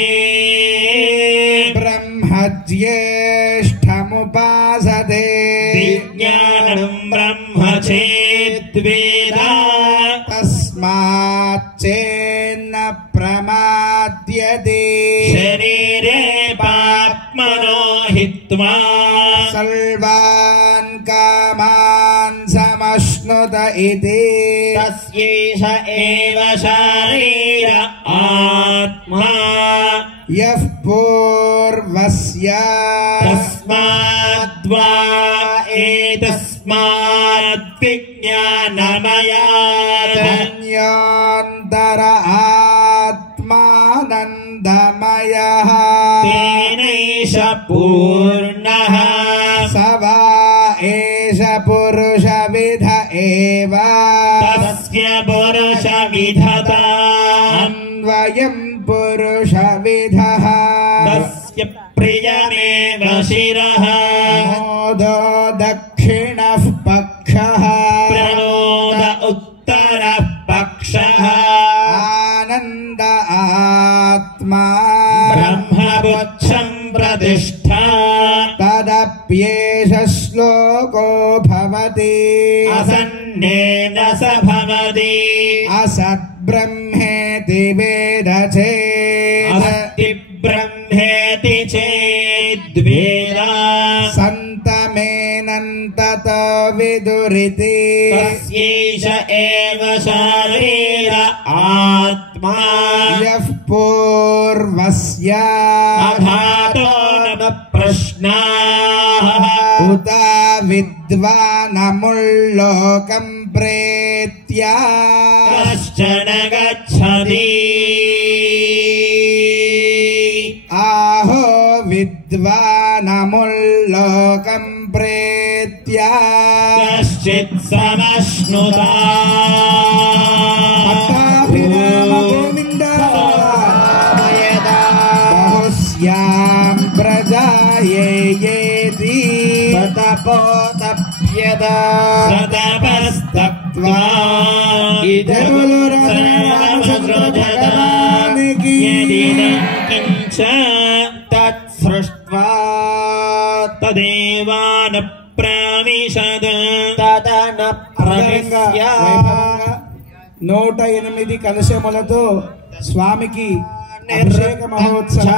ब्रह्मज्येष्ठमुपासते विज्ञानं ब्रह्म चेद्वेदा तस्माच्चेन्न प्रमाद्यते शरीरे पाप्मनो हित्वा सर्वान् कामान् समश्नुत इति तस्यैष एव शारीर आत्मा यः पूर्वस्य तस्माद्वा एतस्माद्विज्ञानमयात् अन्योन्तर आत्मानन्दमयः तेनैष पूर्णः स वा एष पुरुषविध एव तस्य पुरुषविधता अन्वयं पुरुषविधः तस्य प्रियमेव शिरः मोदो दक्षिणः पक्षः प्रमोद उत्तरः पक्षः आनन्द आत्मा ब्रह्मपुच्छं प्रतिष्ठा तदप्येष श्लोको भवति असन्नेन स भवति असद्ब्रह्मेति वेद चेत् ब्रह्मेति चेद्वेदा सन्तमेनन्तत विदुरिति तस्यैष एव शरीर आत्मा यः पूर्वस्य अधातो न प्रश्नाः उत विद्वानमुल्लोकं प्रेत्य कश्चन गच्छति आहो विद्वानमुल्लोकं प्रेत्य कश्चित् समश्नुता पट्टाभिराम गोविन्द बहुस्यां प्रजायेति तपोतप्यदा सतपस्तप्त्वा भगवानिकी किञ्च तत्सृष्ट्वा तदेवान प्राविशद तदन प्रविश्य 108 కలశములతో స్వామికి అభిషేక మహోత్సవ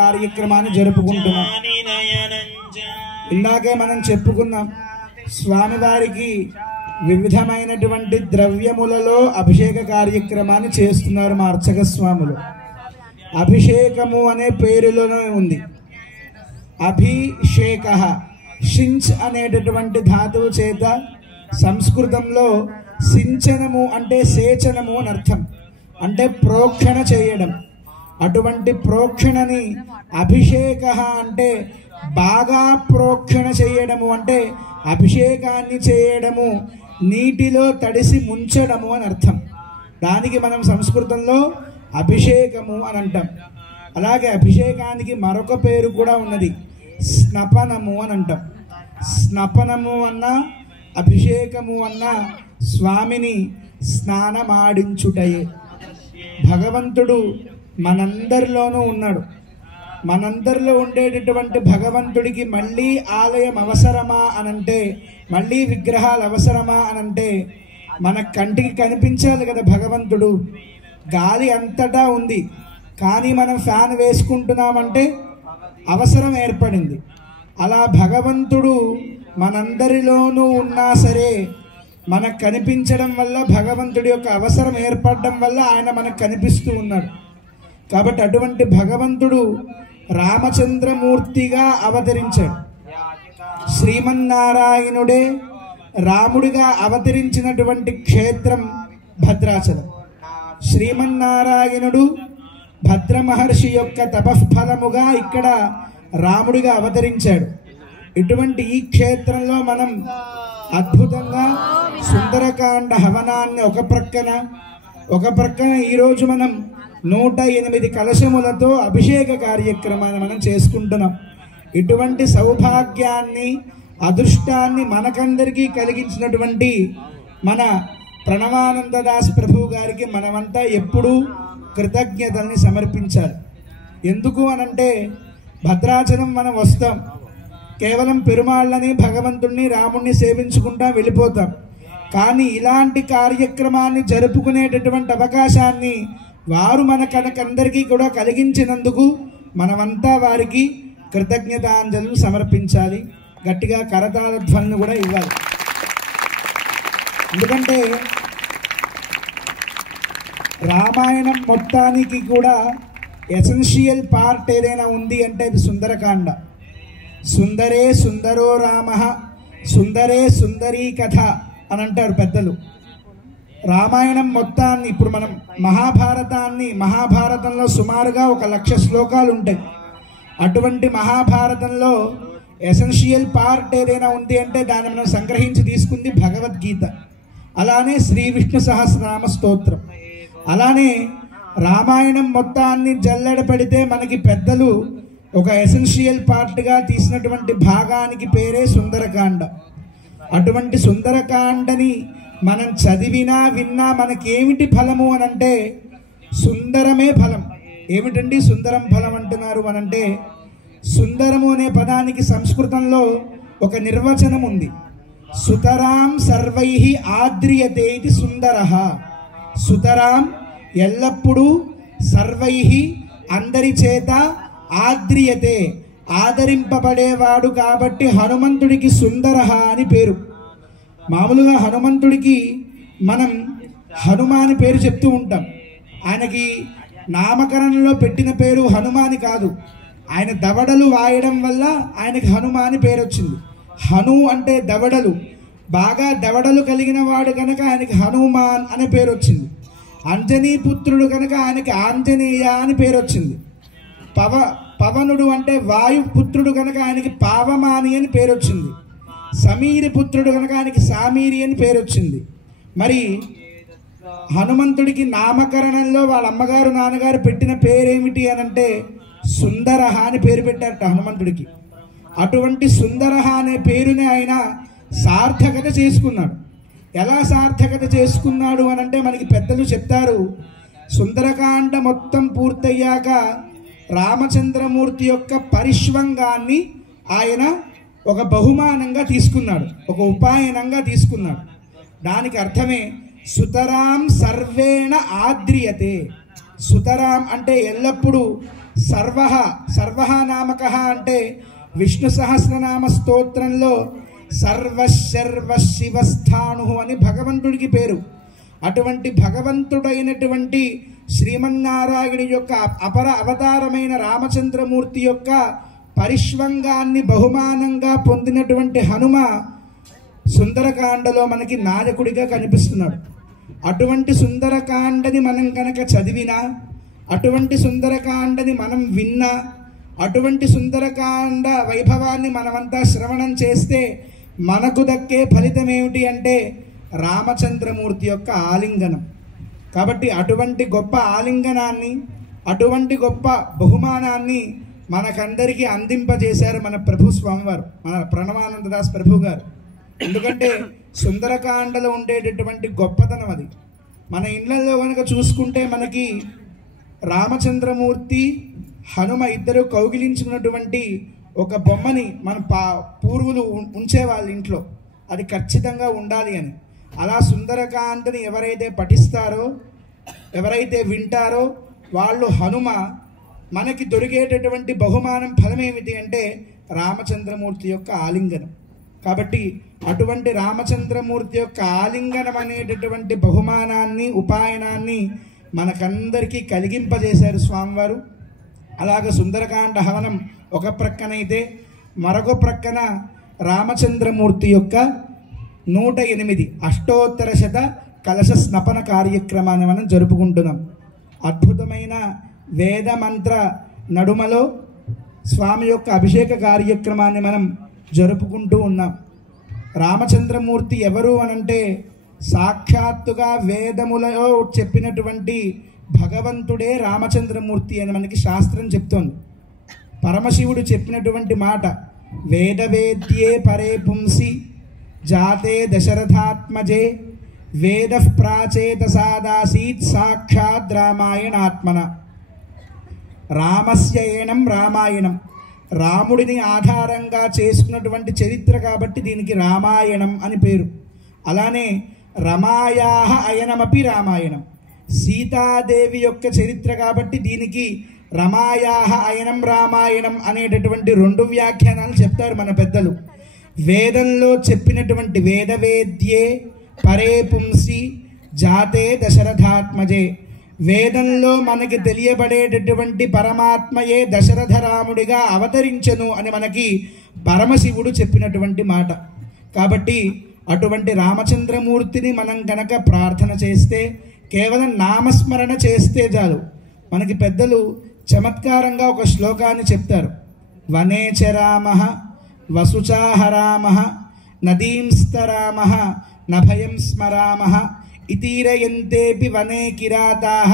కార్యక్రమాన్ని జరుపుకుంటున్నాం. ఇందాకే మనం చెప్పుకున్నాం, స్వామివారికి వివిధమైనటువంటి ద్రవ్యములలో అభిషేక కార్యక్రమాన్ని చేస్తున్నారు మా అర్చక స్వాములు. అభిషేకము అనే పేరులోనే ఉంది. అభిషేక షించ్ అనేటటువంటి ధాతువు చేత సంస్కృతంలో సించనము అంటే సేచనము అని అర్థం, అంటే ప్రోక్షణ చేయడం. అటువంటి ప్రోక్షణని అభిషేక అంటే బాగా ప్రోక్షణ చేయడము, అంటే అభిషేకాన్ని చేయడము, నీటిలో తడిసి ముంచడము అని అర్థం. దానికి మనం సంస్కృతంలో అభిషేకము అని అంటాం. అలాగే అభిషేకానికి మరొక పేరు కూడా ఉన్నది, స్నపనము అని అంటాం. స్నపనము అన్న అభిషేకము అన్న స్వామిని స్నానమాడించుటయే. భగవంతుడు మనందరిలోనూ ఉన్నాడు. మనందరిలో ఉండేటటువంటి భగవంతుడికి మళ్ళీ ఆలయం అవసరమా అనంటే, మళ్ళీ విగ్రహాలు అవసరమా అనంటే, మన కంటికి కనిపించాలి కదా భగవంతుడు. గాలి అంతటా ఉంది, కానీ మనం ఫ్యాన్ వేసుకుంటున్నామంటే అవసరం ఏర్పడింది. అలా భగవంతుడు మనందరిలోనూ ఉన్నా సరే మనకు కనిపించడం వల్ల, భగవంతుడి యొక్క అవసరం ఏర్పడడం వల్ల ఆయన మనకు కనిపిస్తూ ఉన్నాడు. కాబట్టి అటువంటి భగవంతుడు రామచంద్రమూర్తిగా అవతరించాడు. శ్రీమన్నారాయణుడే రాముడిగా అవతరించినటువంటి క్షేత్రం భద్రాచలం. శ్రీమన్నారాయణుడు భద్ర మహర్షి యొక్క తపఫలముగా ఇక్కడ రాముడిగా అవతరించాడు. ఇటువంటి ఈ క్షేత్రంలో మనం అద్భుతంగా సుందరకాండ హవనాన్ని ఒక ప్రక్కన ఈరోజు మనం 108 కలశములతో అభిషేక కార్యక్రమాన్ని మనం చేసుకుంటున్నాం. ఇటువంటి సౌభాగ్యాన్ని, అదృష్టాన్ని మనకందరికీ కలిగించినటువంటి మన ప్రణవానందదాస్ ప్రభు గారికి మనమంతా ఎప్పుడూ కృతజ్ఞతల్ని సమర్పించాలి. ఎందుకు అనంటే, భద్రాచలం మనం వస్తాం, కేవలం పెరుమాళ్ళని, భగవంతుణ్ణి, రాముణ్ణి సేవించుకుంటా వెళ్ళిపోతాం. కానీ ఇలాంటి కార్యక్రమాన్ని జరుపుకునేటటువంటి అవకాశాన్ని వారు మనకందరికీ కూడా కలిగించినందుకు మనమంతా వారికి కృతజ్ఞతాంజలు సమర్పించాలి. గట్టిగా కరతాళ ధ్వనులు కూడా ఇవ్వాలి. ఎందుకంటే రామాయణం మొత్తానికి కూడా ఎసెన్షియల్ పార్ట్ ఏదైనా ఉంది అంటే అది సుందరకాండ. సుందరే సుందరో రామ, సుందరే సుందరీ కథ అని అంటారు పెద్దలు. రామాయణం మొత్తాన్ని, ఇప్పుడు మనం మహాభారతంలో సుమారుగా 1,00,000 శ్లోకాలు ఉంటాయి. అటువంటి మహాభారతంలో ఎసెన్షియల్ పార్ట్ ఏదైనా ఉంది అంటే దాన్ని మనం సంగ్రహించి తీసుకుంది భగవద్గీత. అలానే శ్రీ విష్ణు సహస్రనామ స్తోత్రం. అలానే రామాయణం మొత్తాన్ని జల్లెడ పెడితే మనకి పెద్దలు ఒక ఎసెన్షియల్ పార్ట్గా తీసినటువంటి భాగానికి పేరే సుందరకాండ. అటువంటి సుందరకాండని మనం చదివినా విన్నా మనకేమిటి ఫలము అనంటే సుందరమే ఫలం. ఏమిటండి సుందరం ఫలం అంటున్నారు అనంటే, సుందరము అనే పదానికి సంస్కృతంలో ఒక నిర్వచనం ఉంది. సుతరాం సర్వైః ఆద్రియతే ఇది సుందరః. సుతరాం ఎల్లప్పుడూ, సర్వైః అందరి చేత ఆద్రియతే, ఆదరింపబడేవాడు కాబట్టి హనుమంతుడికి సుందరః అని పేరు. మామూలుగా హనుమంతుడికి మనం హనుమాని పేరు చెప్తూ ఉంటాం. ఆయనకి నామకరణలో పెట్టిన పేరు హనుమాని కాదు, ఆయన దవడలు వాయడం వల్ల ఆయనకి హనుమాని పేరు వచ్చింది. హను అంటే దవడలు, బాగా దవడలు కలిగిన వాడు కనుక ఆయనకి హనుమాన్ అనే పేరు వచ్చింది. అంజనీ పుత్రుడు కనుక ఆయనకి ఆంజనేయ అని పేరు వచ్చింది. పవనుడు అంటే వాయుపుత్రుడు కనుక ఆయనకి పావమాని అని పేరు వచ్చింది. సమీరి పుత్రుడు కనుక ఆయనకి సామీరి అని పేరు వచ్చింది. మరి హనుమంతుడికి నామకరణంలో వాళ్ళ అమ్మగారు నాన్నగారు పెట్టిన పేరేమిటి అని అంటే సుందరః అని పేరు పెట్టారట హనుమంతుడికి. అటువంటి సుందరః అనే పేరుని ఆయన సార్థకత చేసుకున్నాడు. ఎలా సార్థకత చేసుకున్నాడు అని అంటే మనకి పెద్దలు చెప్తారు, సుందరకాండ మొత్తం పూర్తయ్యాక రామచంద్రమూర్తి యొక్క పరిష్వంగాన్ని ఆయన ఒక బహుమానంగా తీసుకున్నాడు, ఒక ఉపాయనంగా తీసుకున్నాడు. దానికి అర్థమే సుతరాం సర్వేణ ఆద్రియతే. సుతరాం అంటే ఎల్లప్పుడూ, సర్వః నామకః అంటే విష్ణు సహస్రనామ స్తోత్రంలో సర్వశర్వ శివస్థాను అని భగవంతుడికి పేరు. అటువంటి భగవంతుడైనటువంటి శ్రీమన్నారాయణుడి యొక్క అపర అవతారమైన రామచంద్రమూర్తి యొక్క పరిష్వంగాన్ని బహుమానంగా పొందినటువంటి హనుమ సుందరకాండలో మనకి నాయకుడిగా కనిపిస్తున్నాడు. అటువంటి సుందరకాండని మనం కనుక చదివినా, అటువంటి సుందరకాండని మనం విన్నా, అటువంటి సుందరకాండ వైభవాన్ని మనమంతా శ్రవణం చేస్తే మనకు దక్కే ఫలితం ఏమిటి అంటే రామచంద్రమూర్తి యొక్క ఆలింగనం. కాబట్టి అటువంటి గొప్ప ఆలింగనాన్ని, అటువంటి గొప్ప బహుమానాన్ని మనకందరికీ అందింపజేశారు మన ప్రభు స్వామివారు, మన ప్రణవానందదాస్ ప్రభు గారు. ఎందుకంటే సుందరకాండలో ఉండేటటువంటి గొప్పతనం అది. మన ఇళ్లలో కనుక చూసుకుంటే మనకి రామచంద్రమూర్తి హనుమ ఇద్దరు కౌగిలించుకున్నటువంటి ఒక బొమ్మని మన పూర్వులు ఉంచేవాళ్ళు ఇంట్లో, అది ఖచ్చితంగా ఉండాలి అని. అలా సుందరకాండని ఎవరైతే పఠిస్తారో, ఎవరైతే వింటారో వాళ్ళు హనుమ. మనకి దొరికేటటువంటి బహుమానం ఫలం ఏమిటి అంటే రామచంద్రమూర్తి యొక్క ఆలింగనం. కాబట్టి అటువంటి రామచంద్రమూర్తి యొక్క ఆలింగనం అనేటటువంటి బహుమానాన్ని, ఉపాయనాన్ని మనకందరికీ కలిగింపజేశారు స్వామివారు. అలాగ సుందరకాండ హవనం ఒక ప్రక్కనైతే, మరొక ప్రక్కన రామచంద్రమూర్తి యొక్క 108 అష్టోత్తర శత కలశ స్నపన కార్యక్రమాన్ని మనం జరుపుకుంటున్నాం. అద్భుతమైన వేద మంత్ర నడుమలో స్వామి యొక్క అభిషేక కార్యక్రమాన్ని మనం జరుపుకుంటూ ఉన్నాం. రామచంద్రమూర్తి ఎవరు అనంటే సాక్షాత్తుగా వేదములలో చెప్పినటువంటి భగవంతుడే రామచంద్రమూర్తి అని మనకి శాస్త్రం చెప్తోంది. పరమశివుడు చెప్పినటువంటి మాట, వేదవేద్యే పరే పుంసి జాతే దశరథాత్మజే వేద ప్రాచేతసాదాసీత్ సాక్షాత్ రామాయణాత్మన. రామస్య ఏనం రామాయణం, రాముడిని ఆధారంగా చేసుకున్నటువంటి చరిత్ర కాబట్టి దీనికి రామాయణం అని పేరు. అలానే రమాయాహ అయనమపి రామాయణం, సీతాదేవి యొక్క చరిత్ర కాబట్టి దీనికి రమాయాహ అయనం రామాయణం అనేటటువంటి 2 వ్యాఖ్యానాలు చెప్తారు మన పెద్దలు. వేదంలో చెప్పినటువంటి వేదవేద్యే పరే పుంసి జాతే దశరథాత్మజే, వేదంలో మనకి తెలియబడేటటువంటి పరమాత్మయే దశరథరాముడిగా అవతరించెను అని మనకి పరమశివుడు చెప్పినటువంటి మాట. కాబట్టి అటువంటి రామచంద్రమూర్తిని మనం కనుక ప్రార్థన చేస్తే, కేవలం నామస్మరణ చేస్తే చాలు. మనకి పెద్దలు చమత్కారంగా ఒక శ్లోకాన్ని చెప్తారు, వనేచ రామః వసుచాహరామః నదీంస్తరామః నభయం స్మరామః ఇతీరయంతేపి వనే కిరాతాః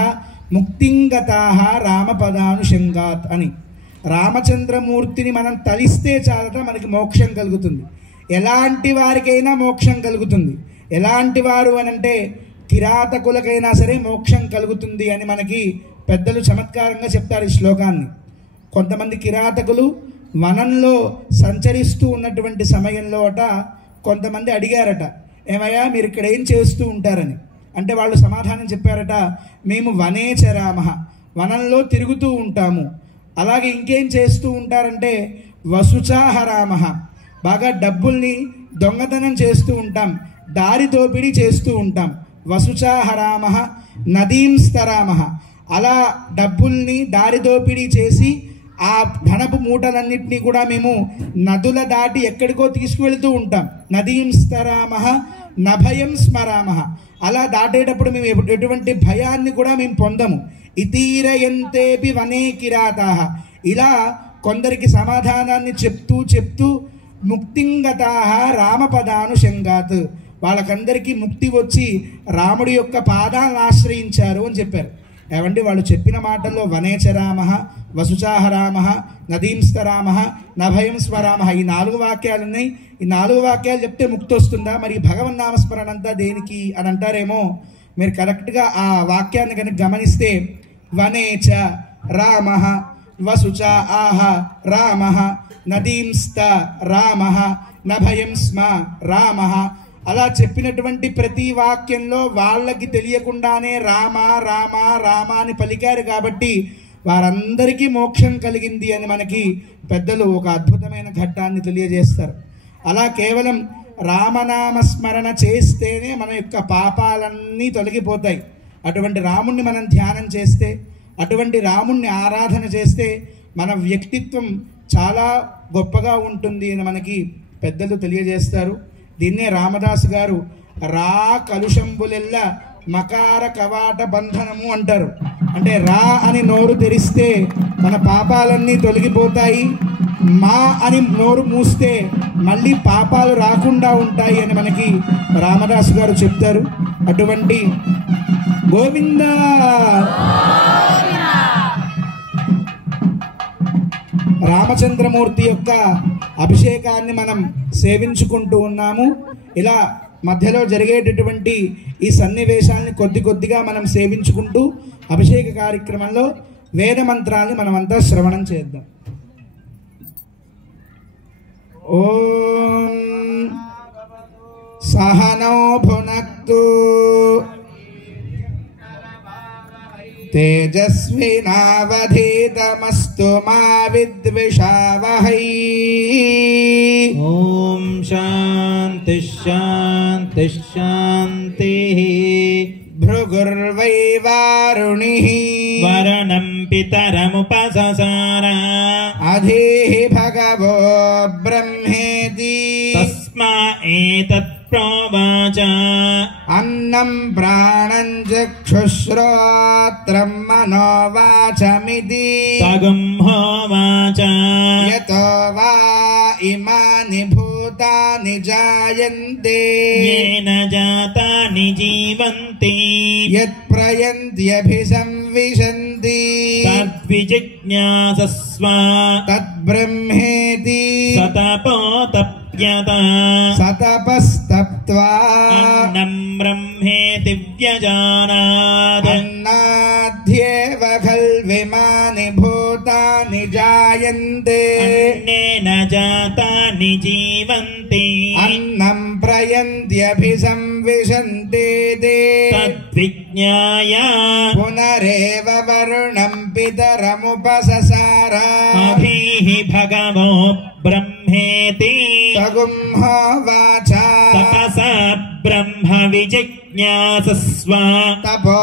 ముక్తింగతాః రామపదానుషంగాత్ అని. రామచంద్రమూర్తిని మనం తలిస్తే చాలట మనకి మోక్షం కలుగుతుంది. ఎలాంటి వారికైనా మోక్షం కలుగుతుంది. ఎలాంటి వారు అనంటే కిరాతకులకైనా సరే మోక్షం కలుగుతుంది అని మనకి పెద్దలు చమత్కారంగా చెప్తారు ఈ శ్లోకాన్ని. కొంతమంది కిరాతకులు వనంలో సంచరిస్తూ ఉన్నటువంటి సమయంలో కొంతమంది అడిగారట, ఏమయ్యా మీరు ఇక్కడ ఏం చేస్తూ ఉంటారని. అంటే వాళ్ళు సమాధానం చెప్పారట, మేము వనేచరామః, వనంలో తిరుగుతూ ఉంటాము. అలాగే ఇంకేం చేస్తూ ఉంటారంటే వసుచాహరామ, బాగా డబ్బుల్ని దొంగతనం చేస్తూ ఉంటాం, దారి దోపిడీ చేస్తూ ఉంటాం. వసుచాహరామ నదీంస్తరామ, అలా డబ్బుల్ని దారి దోపిడీ చేసి ఆ ధనపు మూటలన్నింటినీ కూడా మేము నదుల దాటి ఎక్కడికో తీసుకువెళ్తూ ఉంటాం. నదీంస్తరామ నభయం స్మరామ, అలా దాటేటప్పుడు మేము ఎటువంటి భయాన్ని కూడా మేము పొందము. ఇతీరయంతేపి వనే కిరాతాః, ఇలా కొందరికి సమాధానాన్ని చెప్తూ చెప్తూ ముక్తింగతాః రామపదానుషంగాత్, వాళ్ళకందరికీ ముక్తి వచ్చి రాముడి యొక్క పాదాలను ఆశ్రయించారు అని చెప్పారు. ఏమండి వాళ్ళు చెప్పిన మాటల్లో వనేచరామ, వసుచాహరామ, నదీంస్తరామ, నభయం స్మరామ, ఈ 4 వాక్యాలు ఉన్నాయి. ఈ 4 వాక్యాలు చెప్తే ముక్తి వస్తుందా? మరి భగవన్నామస్మరణ అంతా దేనికి అని అంటారేమో. మీరు కరెక్ట్గా ఆ వాక్యాన్ని కనుక గమనిస్తే వనేచ రామ, వసుచ ఆహ రామ, నదీంస్త రామ, నభయం స్మ రామ, అలా చెప్పినటువంటి ప్రతి వాక్యంలో వాళ్ళకి తెలియకుండానే రామ రామ రామ అని పలికారు. కాబట్టి వారందరికీ మోక్షం కలిగింది అని మనకి పెద్దలు ఒక అద్భుతమైన ఘట్టాన్ని తెలియజేస్తారు. అలా కేవలం రామనామస్మరణ చేస్తేనే మన యొక్క పాపాలన్నీ తొలగిపోతాయి. అటువంటి రాముణ్ణి మనం ధ్యానం చేస్తే, అటువంటి రాముణ్ణి ఆరాధన చేస్తే మన వ్యక్తిత్వం చాలా గొప్పగా ఉంటుంది అని మనకి పెద్దలు తెలియజేస్తారు. దీన్నే రామదాసు గారు రా కలుషంబులెల్ల మకార కవాట బంధనము అంటారు. అంటే రా అని నోరు తెరిస్తే మన పాపాలన్నీ తొలగిపోతాయి, మా అని నోరు మూస్తే మళ్ళీ పాపాలు రాకుండా ఉంటాయి అని మనకి రామదాసు గారు చెప్తారు. అటువంటి గోవింద రామచంద్రమూర్తి యొక్క అభిషేకాన్ని మనం సేవించుకుంటూ ఉన్నాము. ఇలా మధ్యలో జరిగేటటువంటి ఈ సన్నివేశాన్ని కొద్ది కొద్దిగా మనం సేవించుకుంటూ అభిషేక కార్యక్రమంలో వేద మంత్రాన్ని మనమంతా శ్రవణం చేద్దాం. ఓం సహనౌ భునక్తు తేజస్వినావధీతమస్తు మా విద్విషావహై. ఓం శాంతి శాంతి శాంతి. భృగుర్వై వారుణిః వరణం పితరముపససార అధీః భగవో బ్రహ్మేతి తస్మా ఏతత్ ప్రోవాచ. అన్నం ప్రాణం చక్షుశ్రోత్రం మనోవాచమితి తగుంహోవాచ. యతో వా ఇమాని భూతాని జాయంతే येन जातानि जीवन्ति యత్ప్రయంత్యభిసంవిశంతి तद्विजिज्ञासस्व తద్బ్రహ్మేతి सतपोतप्यत. సతపస్తప్త్వా अन्नं ब्रह्मेति व्यजानात् అన్నాధ్యేవ ఖల్విమాని భూతాని జాయంతే अन्नेन जातानि जीवन्ति అన్నం ప్రయంత్యభిసంవిశంతే तद्विज्ञाय పునరేవ వరుణం పితరముపససార अधीः भगवो ब्रह्मेति తగుంహోవాచ तपसा ब्रह्म विजिज्ञासस्व తపో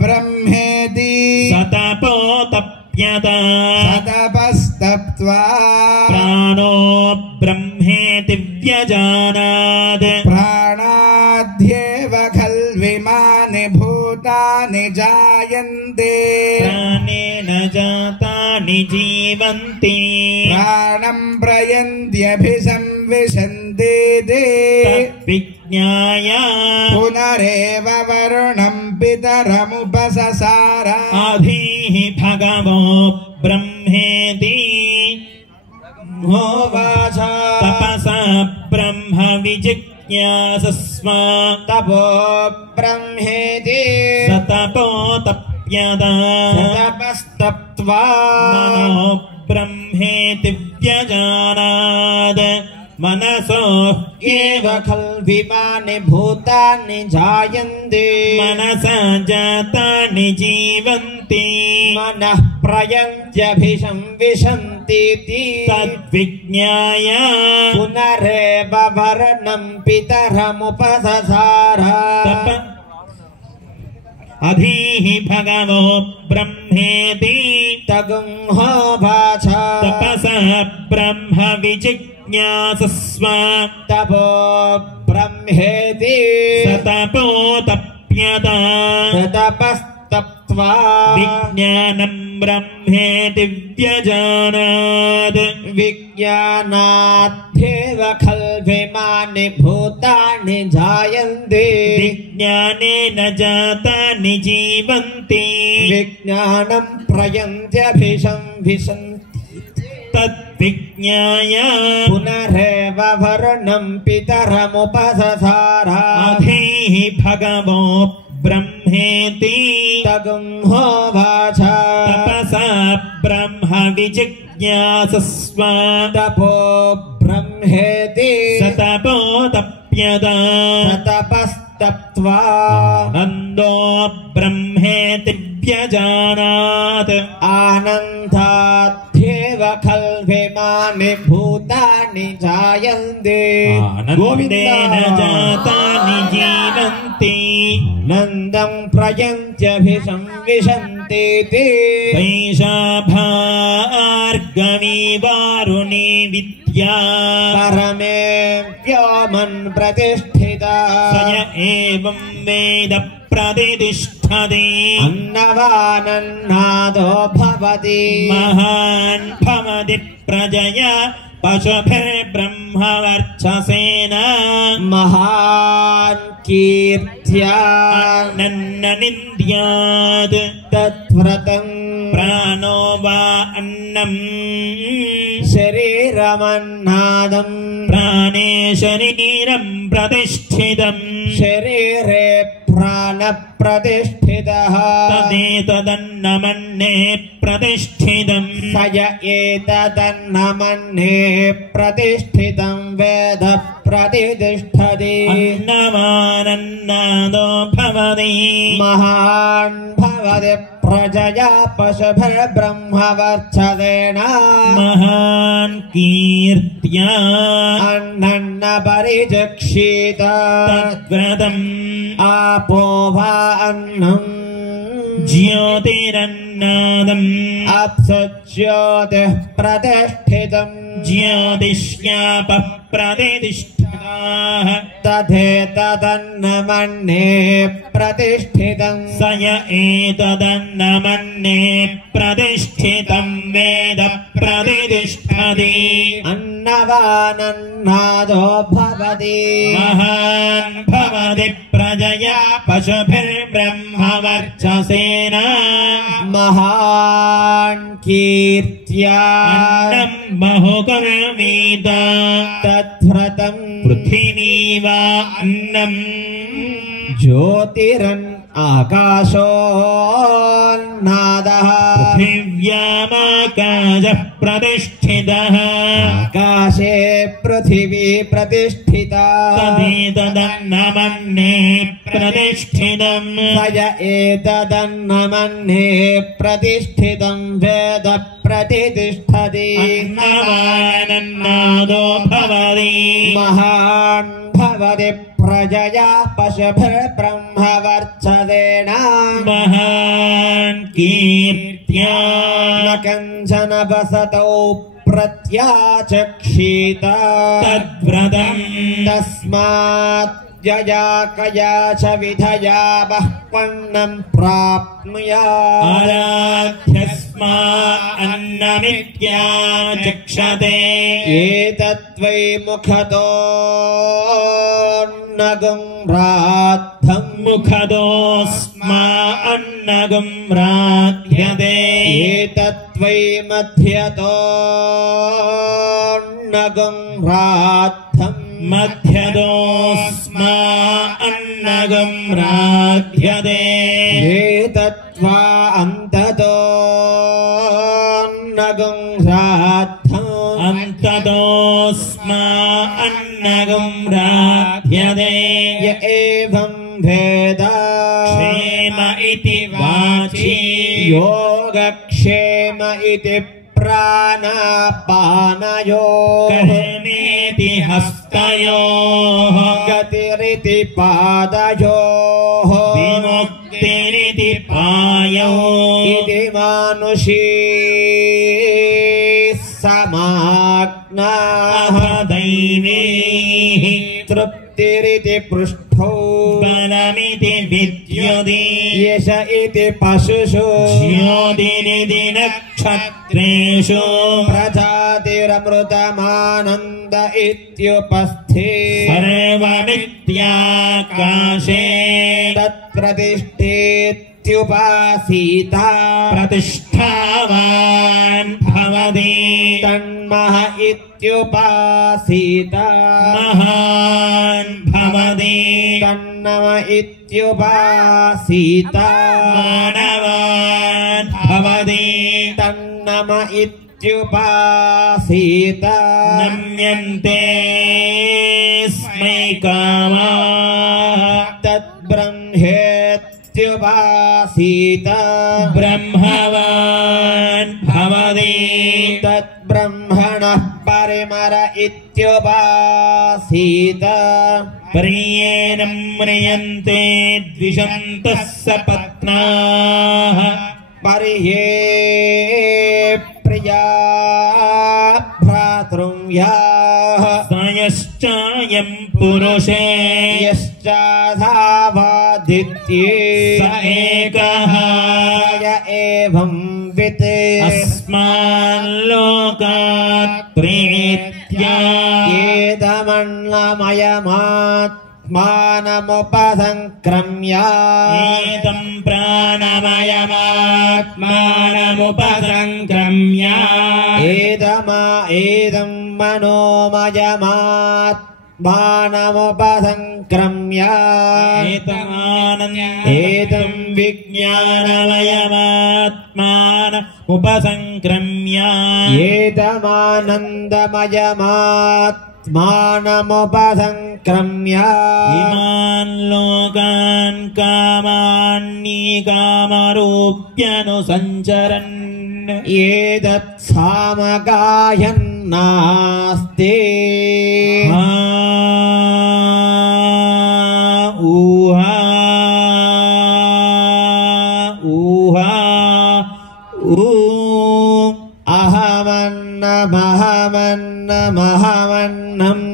బ్రహ్మేతి सतपोतप्यत. సతపస్తప్త్వా प्राणो ब्रह्मेति व्यजानात् ప్రాణాధ్యేవ ఖల్విమాని భూతాని జాయంతే प्राणेन जातानि जीवन्ति ప్రాణం ప్రయంత్యభిసంవిశంతే तद्विज्ञाय పునరేవ వరుణం పితరముపససార अधीः भगवो ब्रह्मेति హోవాచ तपसा ब्रह्म विजिज्ञासस्व తపో బ్రహ్మేతి सतपोतप्यत. సతపస్తప్త్వా मनो ब्रह्मेति व्यजानात् मनसो एव खल्विमानि भूतानि जायन्ते मनसा जातानि जीवन्ति मनः प्रयन्त्यभिसंविशन्तीति तद्विज्ञाय पुनरेव वर्णं पितरमुपससार अधीः भगवो ब्रह्मेति तगुंहोवाच तपसः ब्रह्म विजिज्ञासस्व तपो ब्रह्मेति सतपोतप्यत तपस्तप्त्वा विज्ञानं ब्रह्मेति व्यजानात् विज्ञानाद्येव खल्विमानि भूतानि जायन्ते विज्ञानेन जातानि जीवन्ति विज्ञानं प्रयन्त्यभिसंविशन्ति तद्विज्ञाय पुनरेव वर्णं पितरमुपससार अधीः भगवो ब्रह्मेति तगुंहोवाच तपसा ब्रह्म विजिज्ञासस्व तपो ब्रह्मेति सतपोतप्यत तपस्तप्त्वा नन्दो ब्रह्मेति व्यजानात् आनन्दाद्येव खल्विमानि भूतानि जायन्ते आनन्देन जातानि जीवन्ति नन्दं प्रयन्त्यभिसंविशन्तीति वैशा भार्गवी वारुणी विद्या परमे व्योमन् प्रतिष्ठिता स य एवं वेद प्रतिष्ठते अन्नवानन्नादो भवति महान् भवति प्रजया पशुभिर्ब्रह्मवर्चसेन महान् कीर्त्या अन्ननिन्द्यात् तत्व्रतम् प्राणो वा अन्नम् शरीरमन्नादम् प्राणे शरीरं प्रतिष्ठितम् शरीरे प्राणप्रतिष्ठितः तदेतदन्नमन्ये प्रतिष्ठितम् स य एतदन्नमन्ये प्रतिष्ठितं वेद प्रतिष्ठति अन्नवानन्नादो भवति महान् भवति प्रजया पशुभिर्ब्रह्मवर्चसेन महान् कीर्त्या अन्नन्न परिचक्षित तद्व्रतम् आपो वा अन्नम् ज्योतिरन्नादम् अप्सुज्योतिः प्रतिष्ठितम् ज्योतिष्यापः प्रतिष्ठिताः तथेतदन्नमन्ये प्रतिष्ठितम् स य एतदन्नमन्ये प्रतिष्ठितं वेद प्रतिष्ठति अन्नवानन्नादो भवति महान् भवति प्रजया पशुभिर्ब्रह्मवर्चसेन महान् कीर्त्या अन्नं बहुकुर्वीत तद्व्रतम् पृथिवी वा अन्नम् ज्योतिरन् आकाशोन्नादः पृथिव्यामाकाशः प्रतिष्ठितः आकाशे पृथिवी प्रतिष्ठिता तदेतदन्नमन्ये प्रतिष्ठितम् स य एतदन्नमन्ये प्रतिष्ठितं वेद प्रतिष्ठति अन्नवानन्नादो भवति महान् भवति प्रजया पशुभिर्ब्रह्मवर्चसेन महान् कीर्त्या न कञ्चन वसतौ प्रत्याचक्षित तद्व्रतम् तस्मात् यया कया च विधया बह्वन्नं प्राप्नुयात् आराध्यस्मा अन्नमित्याचक्षते एतद्वै मुखतोऽन्नगं राद्धम् मुखदोऽस्मा अन्नगं राध्यते एतद्वै मध्यतोऽन्नगं राद्धम् मध्यदोऽस्मा अन्नगं राध्यते एतद्वा अन्ततोऽन्नगं राद्धम् अन्तदोऽस्मा अन्नगं राध्यते य एवं वेद क्षेम इति वाची योगक्षेम इति प्राणापानयोः कर्मेति हस्तयोः गतिरिति पादयोः विमुक्तिरिति पायोः इति मानुषी समाज्ञाः दैवीः तृप्तिरिति पृष्ठो बलमिति विद्युति यश इति पशुषु ज्योतिरिति नक्षत्रेषु प्रजातिरमृतमानन्द इत्युपस्थे सर्वमित्याकाशे तत्प्रतिष्ठेत्युपासीता प्रतिष्ठावान् भवति तन्मह इत्युपासीता महान् भवति तन्नम इत्युपासीता मानवान् भवति तन्नम इत्युपासीता नम्यन्ते स्मै कामाः तद्ब्रह्मेत्युपासीता ब्रह्मवान् भवति तद्ब्रह्मणः परिमर इत्युपासीता प्रियेण म्रियन्ते द्विषन्तः सपत्नाः परिये प्रिया भ्रातृव्याः सयश्चायं पुरुषे यश्चाधावादित्ये स एकः य एवं वित् अस्माल्लोकात् प्रीत्या एतमन्नमयमात्मानमुपसङ्क्रम्य एतं प्राणमयमात्मानमुपसङ्क्रम्य एदं मनोमयमात्मानमुपसङ्क्रम्य एतं विज्ञानमयमात्मानमुपसङ्क्रम्य एतमानन्दमयमात्मानमुपसङ्क्रम्य इमान् लोकान् कामान्निकामरूप्यनुसञ्चरन् एतत्सामगायन्नास्ति ऊहा ऊहा ऊ अहमन्नमहमन्नमहमन्नम्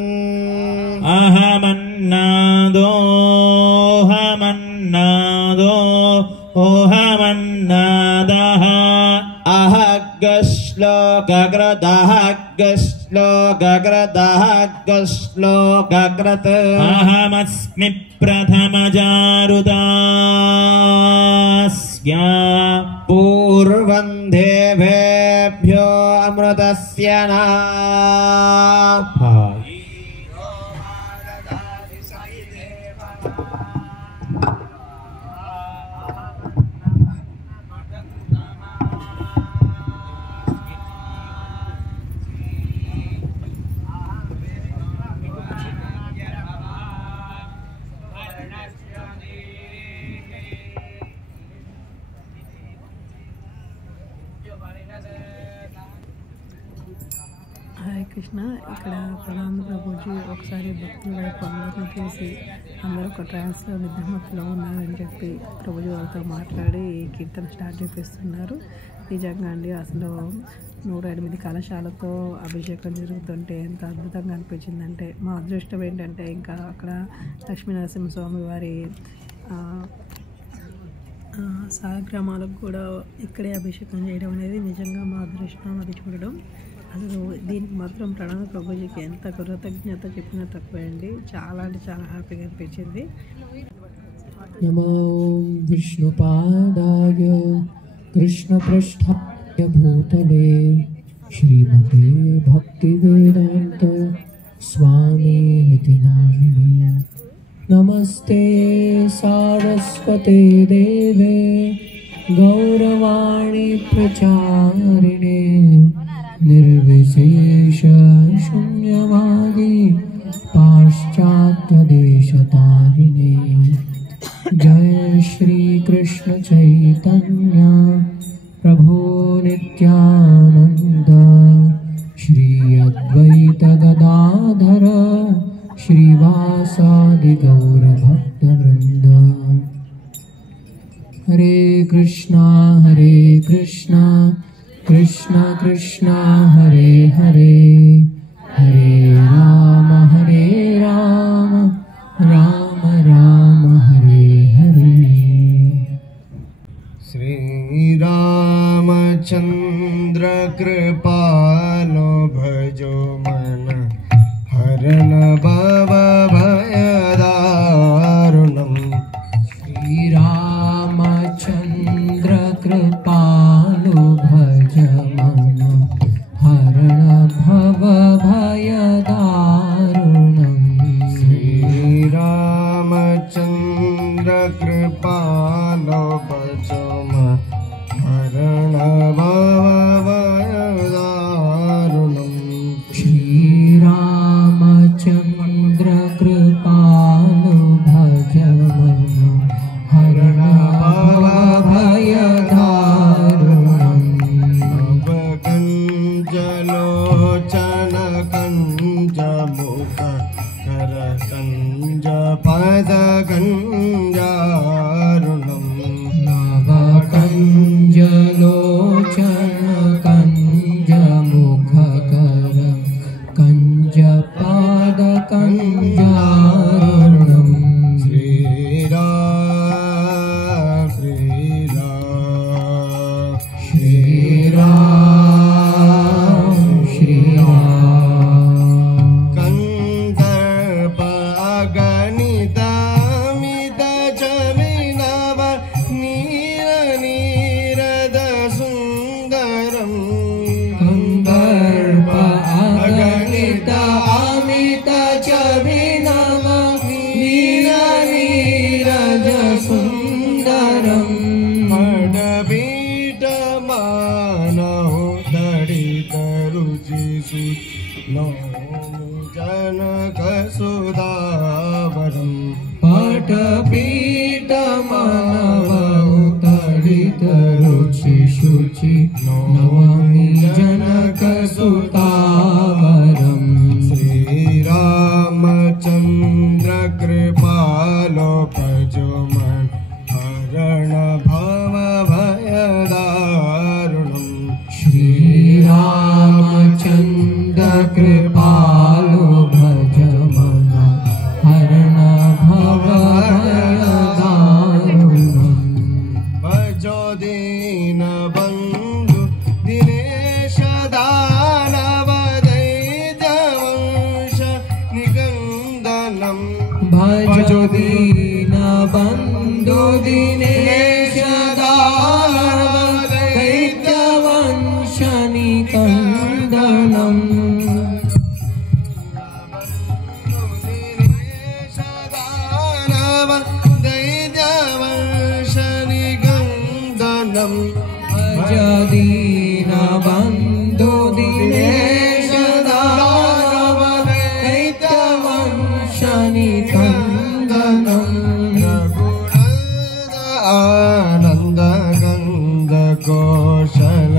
अहमन्नादोऽहमन्नादो ओहमन्नादः अहग्श्लोकग्रदहग्श्लोकग्रदहग्श्लोकग्रत अहमस्मि प्रथमजारुदास्या पूर्वं देवेभ्यो अमृतस्य न హరే కృష్ణ. ఇక్కడ ప్రధాన ప్రభుజీ ఒకసారి భక్తుల వైపు అందరిని చూసి అందరూ ఒక ట్రాన్స్లో నిద్రమత్తులో ఉన్నారని చెప్పి ప్రభుజీ వాళ్ళతో మాట్లాడి కీర్తన స్టార్ట్ చేపిస్తున్నారు. నిజంగా అండి అసలు 108 కలశాలతో అభిషేకం జరుగుతుంటే ఎంత అద్భుతంగా అనిపించిందంటే, మా అదృష్టం ఏంటంటే ఇంకా అక్కడ లక్ష్మీనరసింహస్వామి వారి సాగ్రామాలకు కూడా ఇక్కడే అభిషేకం చేయడం అనేది నిజంగా మా అదృష్టం. అది చూడడం అసలు దీనికి మాత్రం ప్రణవ ప్రభుజీకి ఎంత కృతజ్ఞత చెప్పినా తక్కువే అండి. చాలా అంటే చాలా హ్యాపీగా అనిపించింది. నమో విష్ణుపాదాయ కృష్ణపృష్ఠాయ భూతలే శ్రీమతే భక్తివేదాంత స్వామినితి నామినే. నమస్తే సారస్వతే దేవే గౌరవాణి ప్రచారిణే నిర్విశేష శూన్యవాది हरे हरे हरे राम राम राम हरे हरे। श्री रामचंद्र कृपालो भजो मन हरण भव भयदारुणम्। श्री रामचंद्र कृपालो भज मन हरण भव भयदारुणम्। श्री रामचंद्र कृपालो भजो मन हरण भव भयदारुणम्। श्री रामचंद्र कृपालो भज मन हरण भव भयदारुणम्। नवकञ्जलोचन कञ्ज मुख कर कञ्ज पद कञ्जारुणम्। नवकञ्जलोचन कञ्ज मुख कर कञ्ज पाद कञ्जारुणम्। श्रीराम श्रीराम श्रीराम। कन्दर्प अगणितमित च विनव नीर नीरद सुन्दरम्। कन्दर्प अगणित अमित च विनव नीर नीरज सुन्दरम्। पडबीट मानव दडित रुचिसु नौमि जनक सुदावरम्। पटपीठ मानव तडित रुचि शुचि नवमी जनक सुतावरम्। श्रीरामचन्द्र कृपालो भजो मन हरण भव भयदारुणम्। श्रीरामचन्द्र कृपालो भज मन हरण भव भयदारुणम्। भजो दीन बन्धु दिनेश दानव दैत्यवंश निकन्दनम्। भजो दीन बन्धु दिनेश दानव दैत्यवंश निकन्दनम्। दिनेश दानव दैत्यवंश निकन्दनम्। भज दीन बन्धु दिनेश दानव दैत्यवंश निकन्दनम्। आनन्द गन्ध कौशल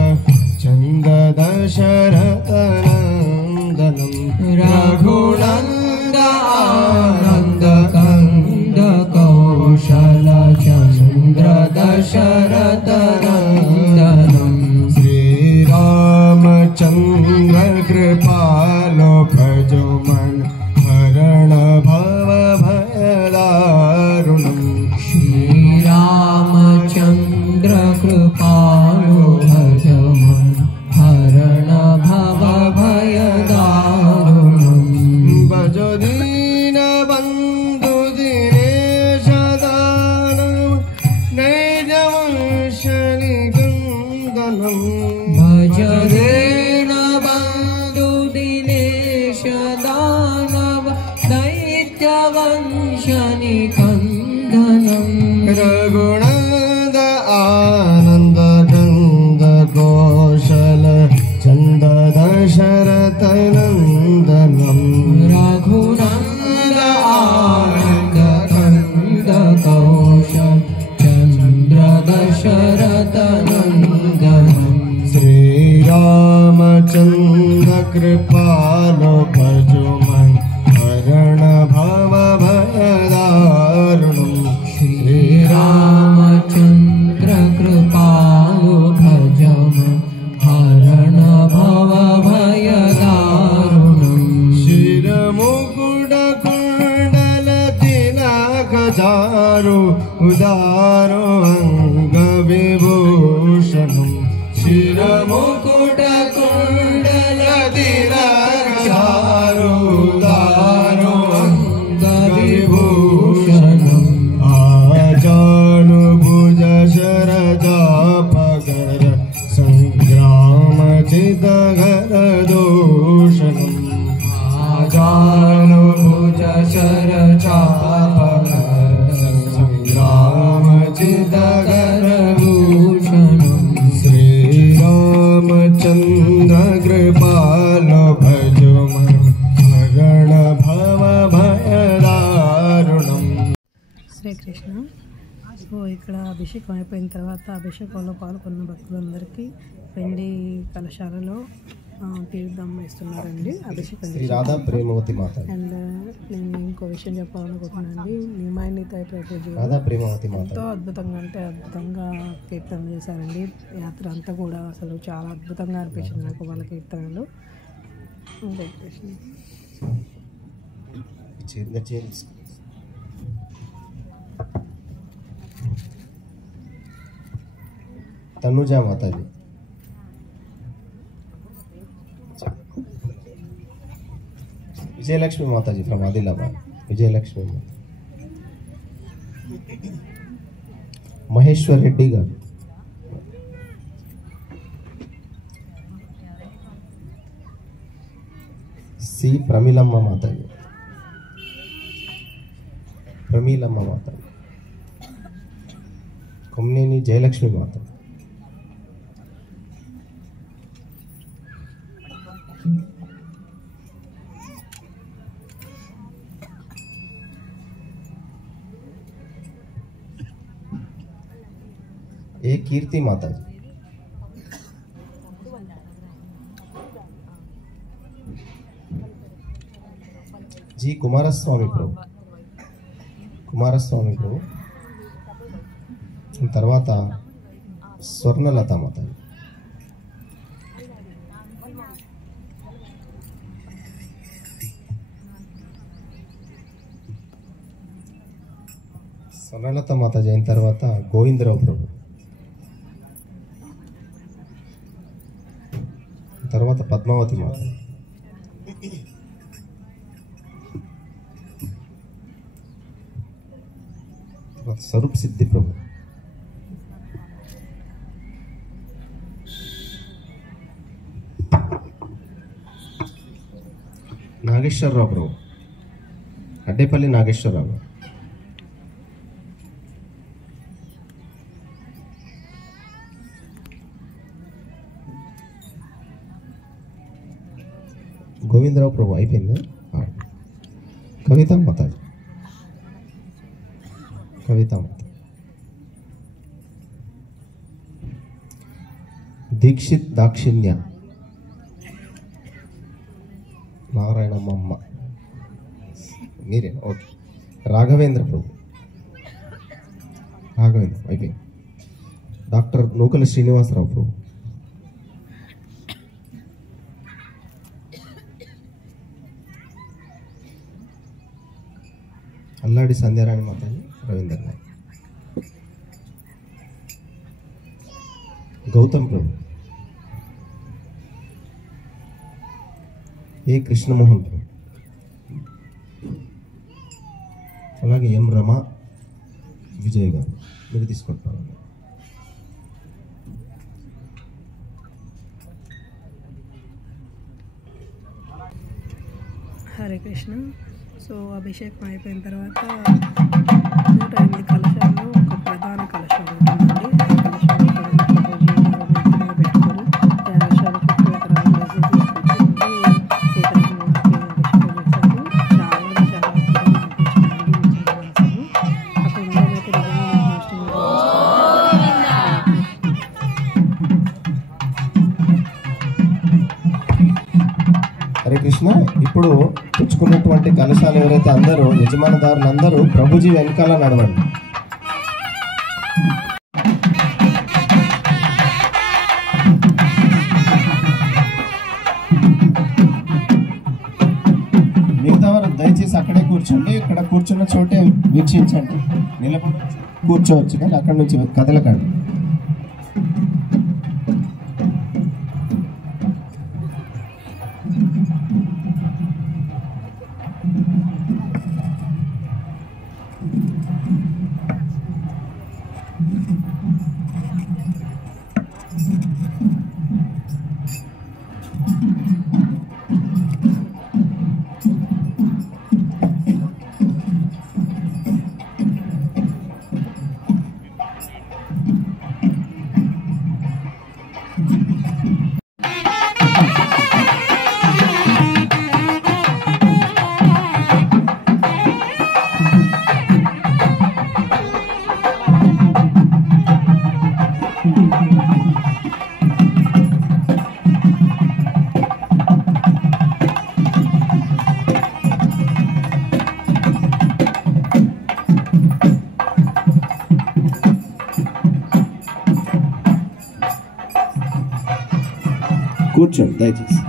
चन्द दशरथ नन्दनम्। रघुनन्द आनन्द कन्द कौशल चन्द्र दशरथ नन्दनम्। श्रीरामचन्द्र कृपालो भजो मन हरण भव भयदारुणम्। श्रीरामचन्द्र कृपालो भज मन हरण भव भयदारुणम्। भजो दीन बन्धु दिनेश दानव नैजवंश निकन्दनम्। भज दीन बन्धु दिनेश दानव दैत्यवंश निकन्दनम्। रघुनन्द आनन्द गन्ध कौशल चन्द दशरथ नन्दनम्। रघुनन्द आनन्द कन्द कौशल चन्द्र दशरथ नन्दनम्। श्रीरामचन्द्र कृपालो भजो मन हरण भव भयदारुणम्। श्रीरामचन्द्र कृपालो भज मन हरण भव दारो अंगविभूषणं शिरमुकुटकुण्डलधिरधारो दारो अंगविभूषणम् आजानुभुज शरजापगर संग्रामचिदघरदूषणम् आजानुभुज शरचापगर संग्रामचिदघरभूषणम् श्रीरामचन्द्र कृपाल भजो मरण भव भयदारुणम्. శ్రీకృష్ణ. సో ఇక్కడ అభిషేకం అయిపోయిన తర్వాత అభిషేకంలో పాల్గొన్న భక్తులందరికీ వెండి కలశాలలో తీర్థం వేస్తున్నారండి అభిషేకం. రాధా ప్రేమవతి మాత. అండ్ నేను ఇంకో విషయం చెప్పాలనుకుంటున్నానండి. నిమాయినితాయ ప్రభుజీ రాధా ప్రేమవతి మాత ఎంతో అద్భుతంగా అంటే అద్భుతంగా కీర్తన చేశారండి. యాత్ర అంతా కూడా అసలు చాలా అద్భుతంగా అనిపించింది నాకు వాళ్ళ కీర్తనలు. तनुजा माता जी. विजयलक्ष्मी माता जी फ्रॉम आदिलाबाद. विजयलक्ष्मी माता. महेश्वर रेड्डी गाరు. सी प्रमीलम्మ माता जी. प्रमीलम्మ माता जी. కొమ్మినేని జయలక్ష్మి మాత. ए कीर्ति माता जी. जी कुमारस्वामी प्रभु. कुमारस्वामी प्रभु. తర్వాత స్వర్ణలత మాత. స్వర్ణలత మాత అయిన తర్వాత గోవిందరావు ప్రభు. తర్వాత పద్మావతి మాత. తర్వాత స్వరూప్ సిద్ధి ప్రభు. నాగేశ్వరరావు ప్రభు. అడ్డేపల్లి నాగేశ్వరరావు. గోవిందరావు ప్రభు అయిపోయిందా? కవిత మాత. కవిత మాత. దీక్షిత్ దాక్షిణ్య. నారాయణమ్మ మీరే. ఓకే. రాఘవేంద్ర ప్రభు. రాఘవేంద్ర అయిపోయింది. డాక్టర్ నూకల శ్రీనివాసరావు ప్రభు. అల్లాడి సంధ్యారాణి మాతాజీ. రవీంద్ర నాయక్. గౌతమ్ ప్రభు. ఏ కృష్ణమోహన్ ప్రభు. అలాగే ఎం రమా విజయ్ గారు. మీరు తీసుకుంటారు. హరే కృష్ణ. సో అభిషేకం అయిపోయిన తర్వాత 108 కలశాల్లో ఒక ప్రధాన కలశం ఉంటుందండి. ఆ కలశాన్ని పెట్టుకొని కలశాల చుట్టూ ఒక రౌండ్ వేసి తీసుకొచ్చి సీతారామ వారికి అభిషేకం చేశారు. చాలా చాలా అద్భుతంగా అనిపించింది. అక్కడ ఉండమైతే నిజంగా హరే కృష్ణ. ఇప్పుడు పుచ్చుకున్నటువంటి కలశాలు ఎవరైతే అందరూ యజమానదారులు అందరూ ప్రభుజీ వెనకాల నడవండి. మిగతా వారు దయచేసి అక్కడే కూర్చోండి. ఇక్కడ కూర్చున్న చోటే వీక్షించండి. నిలబడి కూర్చోవచ్చు కానీ అక్కడ నుంచి కదలకండి. కూర్చోండి దయచేసి.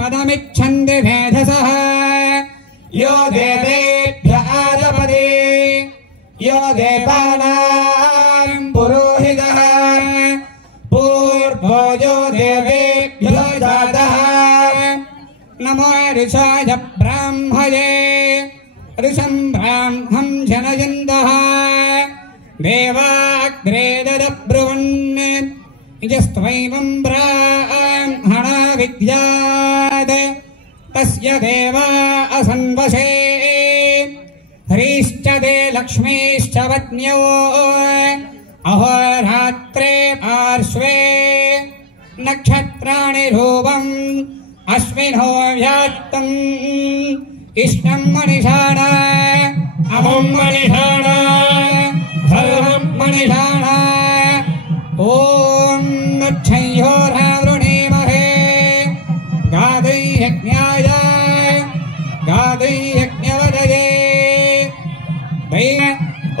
पदमिच्छन्ति भेदसः यो देवेभ्य आदपदे यो देवानां पुरोहितः पूर्वो यो देवेभ्यो जातः नमो ऋषाय ब्राह्मये ऋषं ब्राह्मं जनयन्तः देवाग्रे ददब्रुवन् यस्त्वैवं ब्राह्मणा विद्यात् तस्य देवा असन्वशे ह्रीश्च ते लक्ष्मीश्च पत्न्यो अहोरात्रे पार्श्वे नक्षत्राणि रूपम् अश्विनो व्यात्तम् इष्टं मनिषाण अमुं मनिषाण सर्वं मनिषाण ॐ नक्षयोरावृणीमहे गादैयज्ञाय गादैयज्ञवदये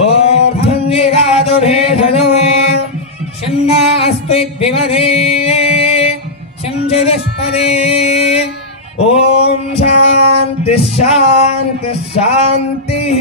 ओर्धन्यगातुभेषजो शन्नास्त्विद्विमदे शंजदस्पदे ॐ शान्ति शान्ति शान्तिः.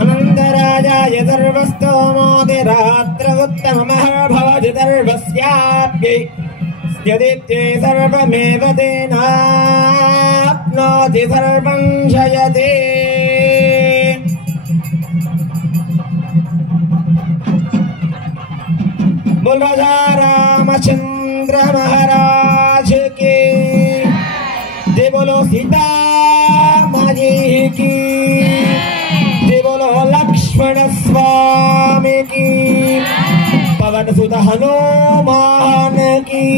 अनन्तराजाय सर्वस्तोमोदिरात्र उत्तमः भवति सर्वस्याप्यै यदित्यै सर्वमेव तेनाप्नोति सर्वं जयते। बोलो रामचंद्र महाराज की जय, बोलो सीता माजी की जय, बोलो लक्ष्मण स्वामी की, पवन सुत हनुमान की।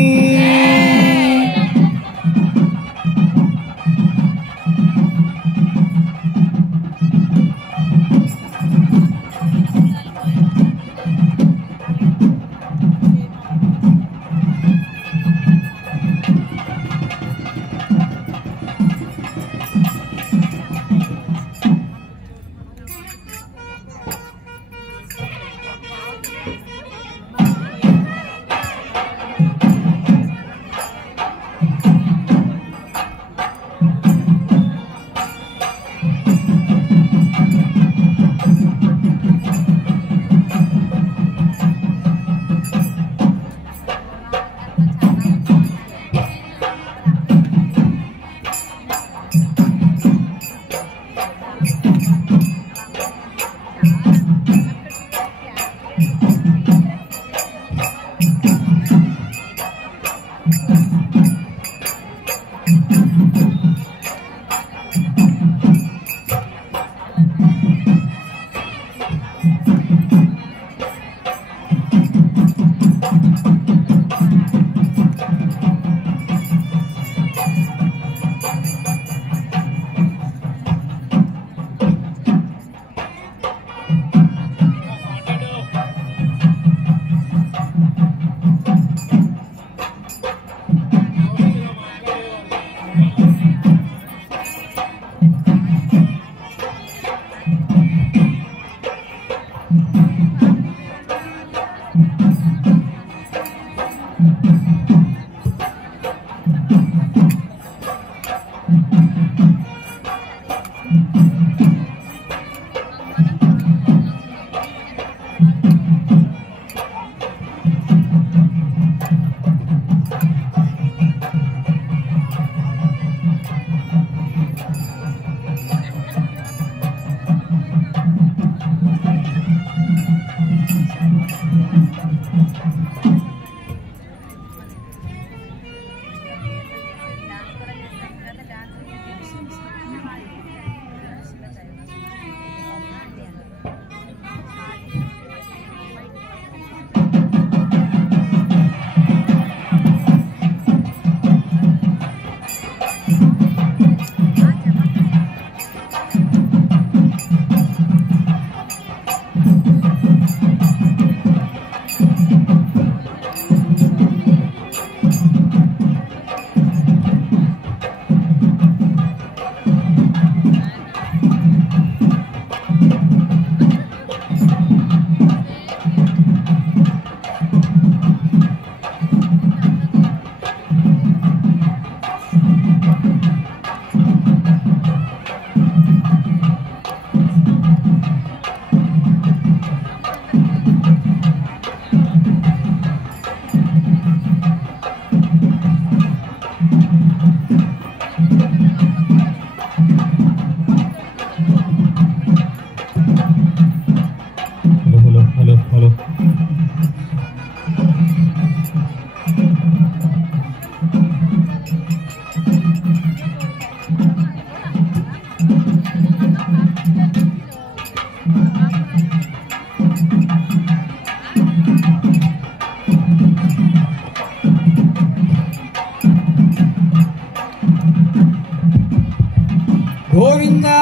गोविंदा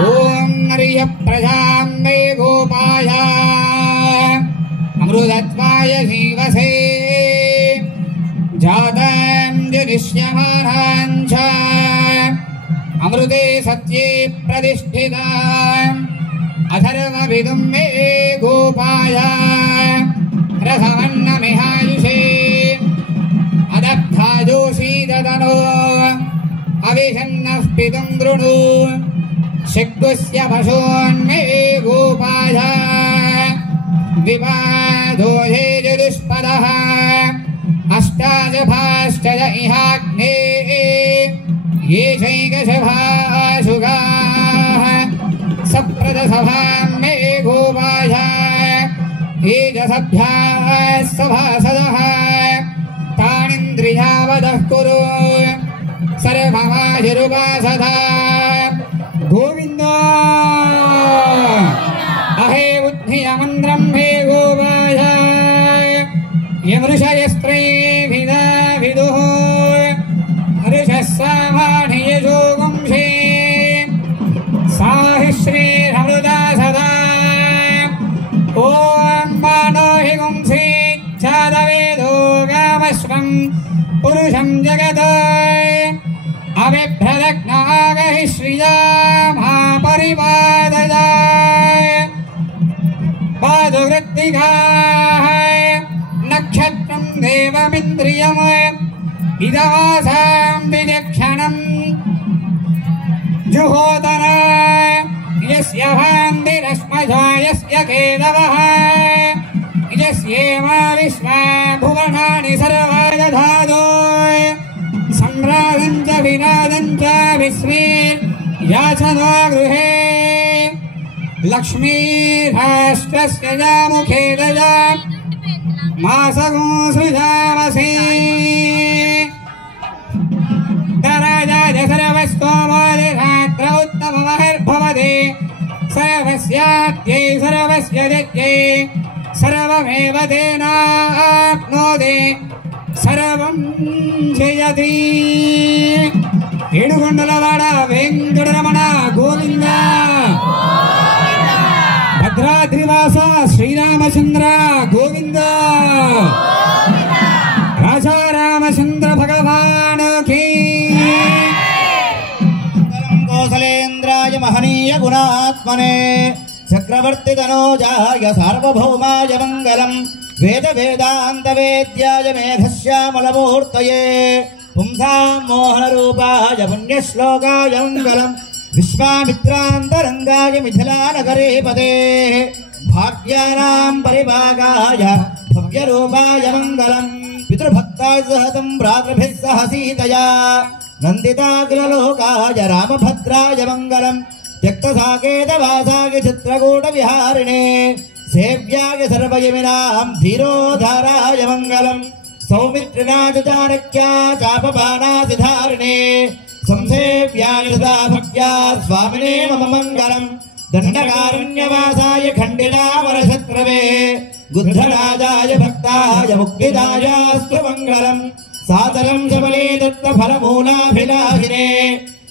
ओम नरिय प्रजां मे गोपाय अमृतत्वाय जीवसे जातं जनिष्यमानां च अमृते सत्ये प्रतिष्ठिताम् अथर्वविदुं मे गोपाय रसवन्नमिहायुषे अदब्धा जोषी तनो अविषन्नः पितुं दृणु शग्गुस्य पशून्मे गोपाय विवादो ये दुष्पदः अष्टादभाश्चय इहाग्ने ये चैकशभाशुगाः सप्रदसभां मे गोपाय ये च सभ्याः सभासदः तानिन्द्रियावदः कुरु सर्वमायुरुपासदा गोविन्द अहे बुद्धियमन्द्रं मे गोपाय यमृषयस्त्रैभिदा विदुः ऋषः सामाढ्ययजो वंशे साहिश्रीरमृता सदा ॐ मानो हि वंशे छादवेदो गामश्वं पुरुषं जगत् अविभ्रदग्नागहि श्रिया महापरिपादया पादवृत्तिकाः नक्षत्रं देवमिन्द्रियम् इदवासां विलक्षणं जुहोदर यस्य भान्तिरश्मजा यस्य केतवः यस्येमा विश्वा भुवनानि सर्वा दधातु सम्राजं च विराजं च विश्वे याचना गृहे लक्ष्मीराष्ट्रस्य मुखे दया मासगो सृजावसे दराजाय सर्वस्तोमोदिरात्र उत्तममहिर्भवति सर्वस्याद्यै सर्वस्य दित्यै सर्वमेव तेनाप्नोति सर्वं जयति ఏడుకొండలవాడ వెంకటరమణ గోవింద భద్రాద్రివాస శ్రీరామచంద్ర గోవింద రాజా రామచంద్ర భగవాన్ కీ కౌసలేంద్రాయ మహనీయ గుణాత్మనే చక్రవర్తి తనోజాయ సార్వభౌమాయ మంగళం వేద వేదాంత వేద్యాయ మేఘశ్యామలమూర్తయే పుంసాం మోహన రూపాయ పుణ్యశ్లోకాయ మంగళం విశ్వామిత్రాంతరంగాయ మిథిలానగరే పదే భాగ్యానాం పరిభాగాయ భవ్యరూపాయ మంగళం పితృభక్తాయ సహతం భ్రాతృభిः సహ సీతయా నందితాగ్రలోకాయ రామభద్రాయ మంగళం త్యక్తసాకేతవాసాయ చిత్రకూటవిహారిణే సేవ్యాయ సర్వయమినాం ధీరోధారాయ మంగళం సౌమిత్రిణాయ చాణక్యా చాపబాణాసిధారిణే సంసేవ్యాయ సదా భక్త్యా స్వామినే మమ మంగళం దండకారణ్యవాసాయ ఖండితావరశత్రవే గుద్ధరాజాయ భక్తాయ ముక్తిదాయాస్తు మంగళం సాదరం శబలే దత్త ఫలమూలాభిలాషినే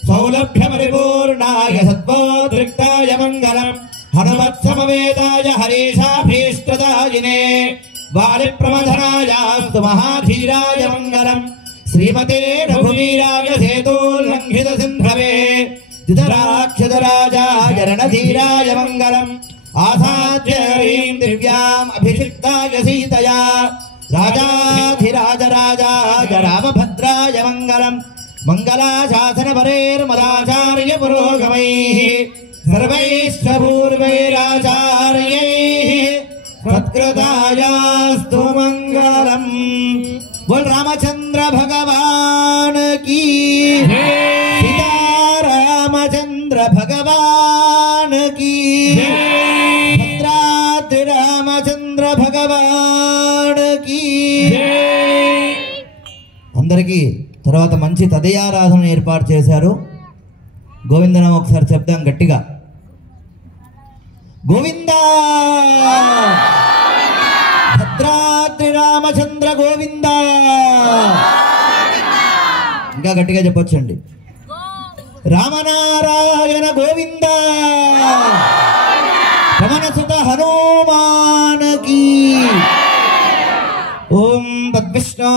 సౌలభ్యపరిపూర్ణాయ సత్వోద్రిక్తాయ మంగళం హనుమత్సమవేదాయ హరీషాభీష్టదాయినే బాలిప్రమథనాయాస్తు మహాధీరాయ మంగళం శ్రీమతే రఘువీరాయ సేతోల్లంఘిత సింధవే దిధరాక్షదరాజాయ రణధీరాయ మంగళం ఆసాధ్య హరీం దివ్యాం అభిషిక్తాయ సీతయా రాజాధిరాజరాజాయ రామభద్రాయ మంగళం మంగళాశాసనపరేర్మదాచార్య పురోగమైః సర్వైశ్చ పూర్వైరాచార్యైః సత్కృతాయాస్తు మంగళం बोल रामचंद्र भगवान की सीता रामचंद्र भगवान की भद्राद्रि रामचंद्र भगवान की అందరికీ తర్వాత మంచి తదయారాధన ఏర్పాటు చేశారు. గోవిందనామం ఒకసారి చెప్దాం గట్టిగా. గోవిందా భద్రాద్రి రామచంద్ర గోవింద. ఇంకా గట్టిగా చెప్పొచ్చండి. రామనారాయణ గోవింద. పవనసుత హనుమానకి. ఓం తద్విష్ణో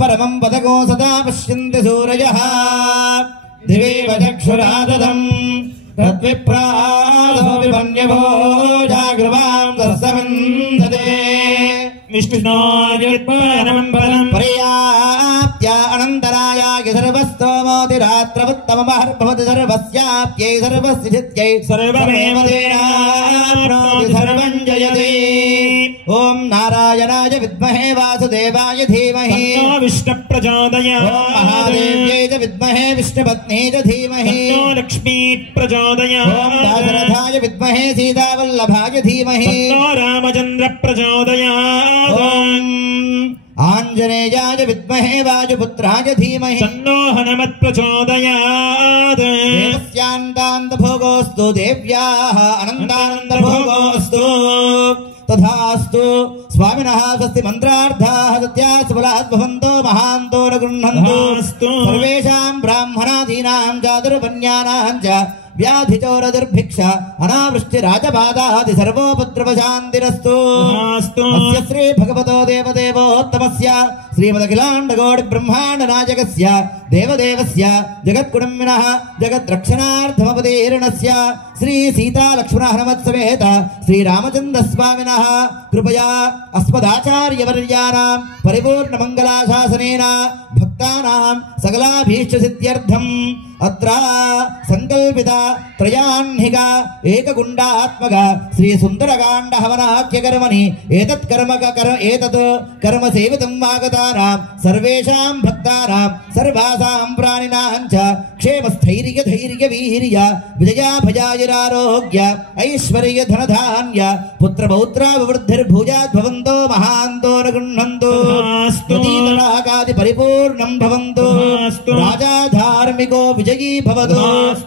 పరమం పదగో సదా పశ్యంతి సూరయః దివేవ చక్షురాదదం తద్విప్రాదో విపన్యభోజాగృవాం దర్శమందతే విష్ణునాయత్పరమం పరం పర్యాప్త आदित्या अनन्तरायाय सर्वस्तोमोतिरात्रवत्तममहर्भवति सर्वस्याप्यै सर्वसिद्ध्यै सर्वमेव तेनाप्नोति सर्वं जयते ॐ नारायणाय विद्महे वासुदेवाय धीमहि तन्नो विष्णु प्रचोदयात् ॐ महादेव्यै च विद्महे विष्णुपत्न्यै च धीमहि तन्नो लक्ष्मी प्रचोदयात् ॐ दाशरथाय विद्महे सीतावल्लभाय धीमहि तन्नो रामचन्द्र प्रचोदयात् आञ्जनेयाय विद्महे वायुपुत्राय धीमहि तन्नो हनुमत् प्रचोदयात् देवस्यान्तान्तभोगोऽस्तु देव्याः अनन्तानन्दभोगोऽस्तु तथास्तु स्वामिनः स्वस्ति मन्त्रार्थाः सत्याः सबलात् भवन्तो महान्तो न गृह्णन्तु सर्वेषां ब्राह्मणादीनां चातुर्वन्यानां च व्याधिचोरदुर्भिक्ष अनावृष्टिराजबाधादि सर्वोपद्रवशान्तिरस्तु अस्य श्री भगवतो देवदेवोत्तमस्य श्रीमदखिलाण्डकोटिब्रह्माण्डनायकस्य देवदेवस्य जगत्कुटुम्बिनः जगद्रक्षणार्थमवतीर्णस्य श्री सीतालक्ष्मणहनुमत्समेत श्रीरामचन्द्रस्वामिनः कृपया अस्मदाचार्यवर्याणां परिपूर्णमङ्गलाशासनेन भक्तानां सकलाभीष्टसिद्ध्यर्थम् अत्र संकल्पिता त्रयाह्निक एकगुण्डात्मक श्री सुन्दरकाण्ड हवनाख्यकर्मणि एतत् कर्म सेवितम् आगतानां सर्वेषां भक्तानां सर्वासां प्राणिनां च क्षेमस्थैर्य धैर्य वीर्य विजयाभयायुरारोग्य ऐश्वर्य धनधान्य पुत्रपौत्राभिवृद्धिर्भुजात् भवन्तो महान्तो न गृह्णन्तु स्तुतितडागादि परिपूर्णं भवन्तु राजा धार्मिको विजयी भवतु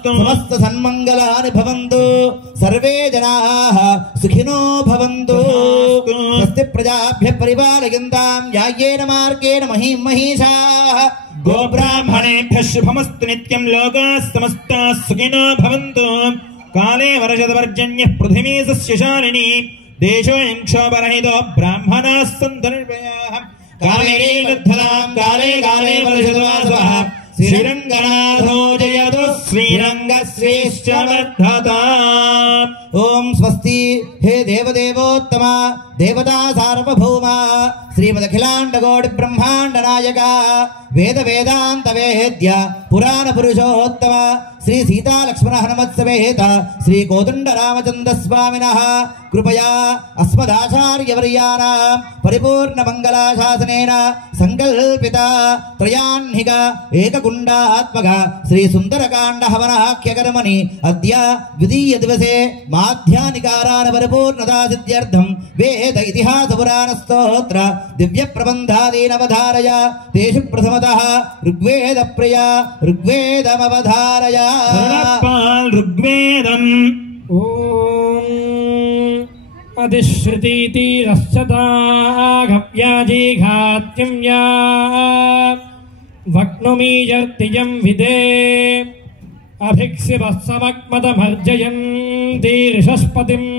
समस्त सन्मंगलानि भवन्तु सर्वे जनाः सुखिनो भवन्तु स्वस्ति प्रजाभ्यः परिपालयन्तां न्याय्येन मार्गेण महिषाः गोब्राह्मणेभ्यः शुभमस्तु नित्यं लोकाः समस्ताः सुखिनो भवन्तु काले वर्षदपर्जन्यः पृथिवी सस्यशालिनी देशोऽयं क्षोभरहितो ब्राह्मणाः सन्तु निर्भयाः काले काले काले वर्षद्वासः श्रीरंगनाथो जयतु श्रीरंगश्रेष्ठ वर्धता ओम स्वस्ति हे देवदेवोत्तम देवता सार्वभौम श्रीमदखिलाण्डकोटि ब्रह्माण्ड नायक वेद वेदांत वेद्य पुराण पुरुषोत्तम श्री सीता लक्ष्मण हनुमत्समेत श्री कोदंड रामचंद्र स्वामिनः कृपया अस्मदाचार्यवर्याणां परिपूर्ण मंगलाशासनेन संकल्पिता त्रयाह्निक एकगुण्डात्मक श्री सुन्दरकाण्ड हवनाख्यकर्मणि अद्य द्वितीय दिवसे माध्यानिकारान् परिपूर्णता सिद्ध्यर्थं वेद इतिहास पुराण स्तोत्र दिव्य प्रबन्धादीनवधारय तेषु प्रथमतः ऋग्वेद प्रिया ऋग्वेदमवधारय ऋग्वेदम् अधिश्रुतिरश्चताघव्याजीघात्यं या वक्नुमीयर्तियं विदे अभिक्षिपः दीर्षस्पतिम्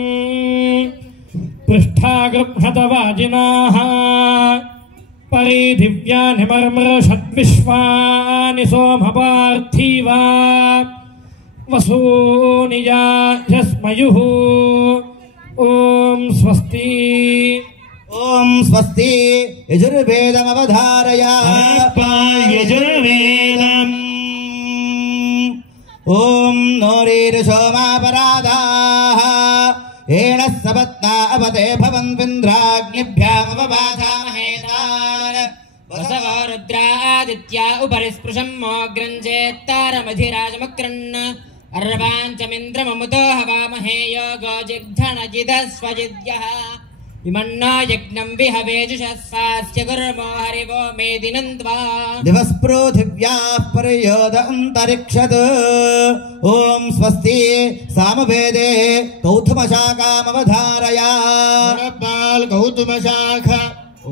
पृष्ठागृह्णतवाजिनाः परिधिव्यानि मर्मषद्विश्वानि सोमपार्थिवा वसूनि याजस्मयुः ॐ स्वस्ति ओम स्वस्ति यजुर्वेदमवधारय यजुर्वेदम् ओम नोरीर्षोमापराधाः येन सपत्ना अपते भवन्विन्द्राग्निभ्यामववाधामहेतान् वसवो रुद्रादित्या उपरि स्पृशं मोग्रञ्चेत्तारमधिराजमक्रन् अर्वाञ्चमिन्द्रममुतो हवामहे योगो जिग्धनजिदस्वजिद्यः इमन्नो यज्ञं विहवेजुषस्वास्य कुर्मो हरिवो मेदिनन्द्वा दिवस्पृथिव्याः पर्योद अन्तरिक्षत् ओम स्वस्ति सामवेदे कौथुमशाखामवधारय कौतुमशाखा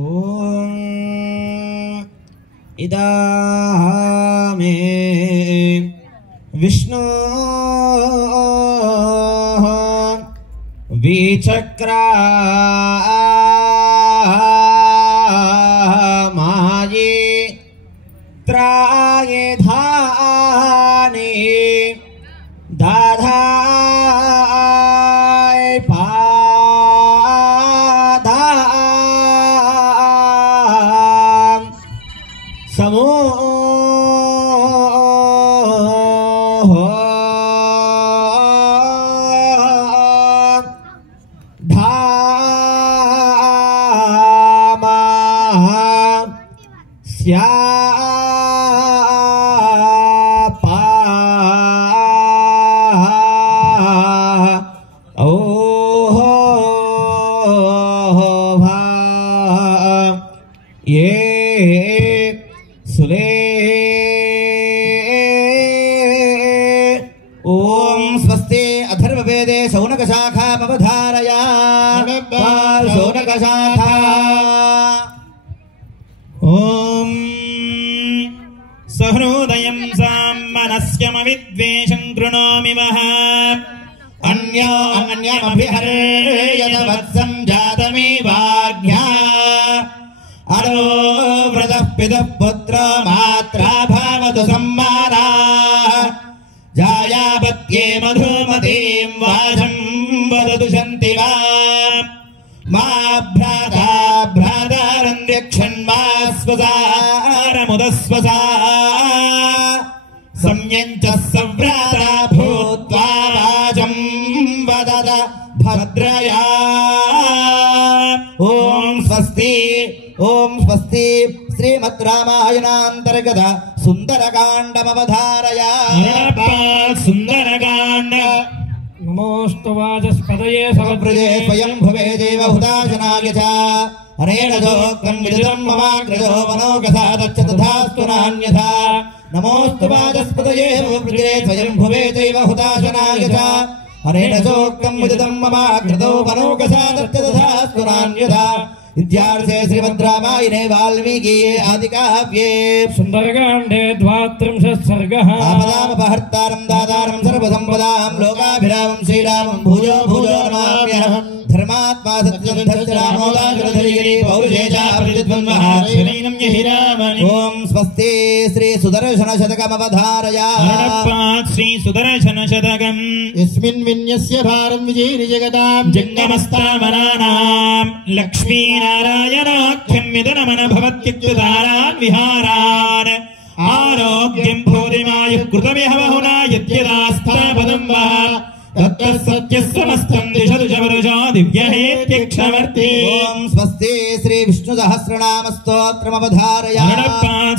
ओम इदामे विष्णु विचक्रा माये त्राये धाने दाधाय पादा समो ఓం స్వస్తి అథర్వవేదే శౌనక శాఖామవధారయ శౌనక శాఖా ఓం సహృదయం సామ్మనస్యమవిద్వేషం కృణోమి వః అన్యమభిహరేయవత్సం జాతమేవాజ్ఞా అరో వ్రతః పితః పుత్ర మాత్రా భావతు సంమారా జాయాపత్యే మధుమతీం వాచం వదతు శంతివా మా భ్రాతా భ్రాతారన్యక్షన్మా స్వసారముదస్వసా సంయంచ సవ్రాతా భూత్వా వాచం వదత భద్రయా ఓం స్వస్తి శ్రీమద్ రామాయణాంతర్గత సుందరకాండమవధారయ సుందరకాండ నమోస్తు వాచస్పతయే సమప్రజే స్వయం భువే దేవహుదాశనాయ చ అనేన దోక్తం విదితం మమాగ్రజో మనోగసా తచ్చ తథాస్తు నాన్యథా నమోస్తు వాచస్పతయే సమప్రజే స్వయం భువే దేవహుదాశనాయ చ అనేన దోక్తం విదితం మమాగ్రజో మనోగసా తచ్చ తథాస్తు నాన్యథా విద్యార్థే శ్రీమద్ రామాయణే వాల్మీకియే ఆదికావ్యే సుందరకాండే 32 సర్గః ఆపదామపహర్తారం దాతారం సర్వసంపదాం లోకాభిరామం శ్రీరామం భూజో భూజో నమామ్యహం ధర్మాత్మా సత్యం ధర్మోదాశరధైర్యే పౌరుషేషా ప్రతిద్వంద్వః శరీరం యహిరామని ఓం స్వస్తి శ్రీ సుదర్శన శతకమవధారయ శ్రీ సుదర్శన శతకం యస్మిన్ విన్యస్య భారం విజయని జగదాం జంగమస్తావనానాం లక్ష్మీనారాయణాఖ్యం మిదనమన భవత్యుక్తారాన్ విహారాన్ ఆరోగ్యం భూరిమాయుః కృతమిహవహునా యద్యదాస్థాపదం వః తత్తస్సత్యస్సమస్తం దిశదు చవరుషా దివ్యహేత్యక్షవర్తి ఓం స్వస్తి శ్రీ విష్ణు సహస్రనామ స్తోత్రమవధారయ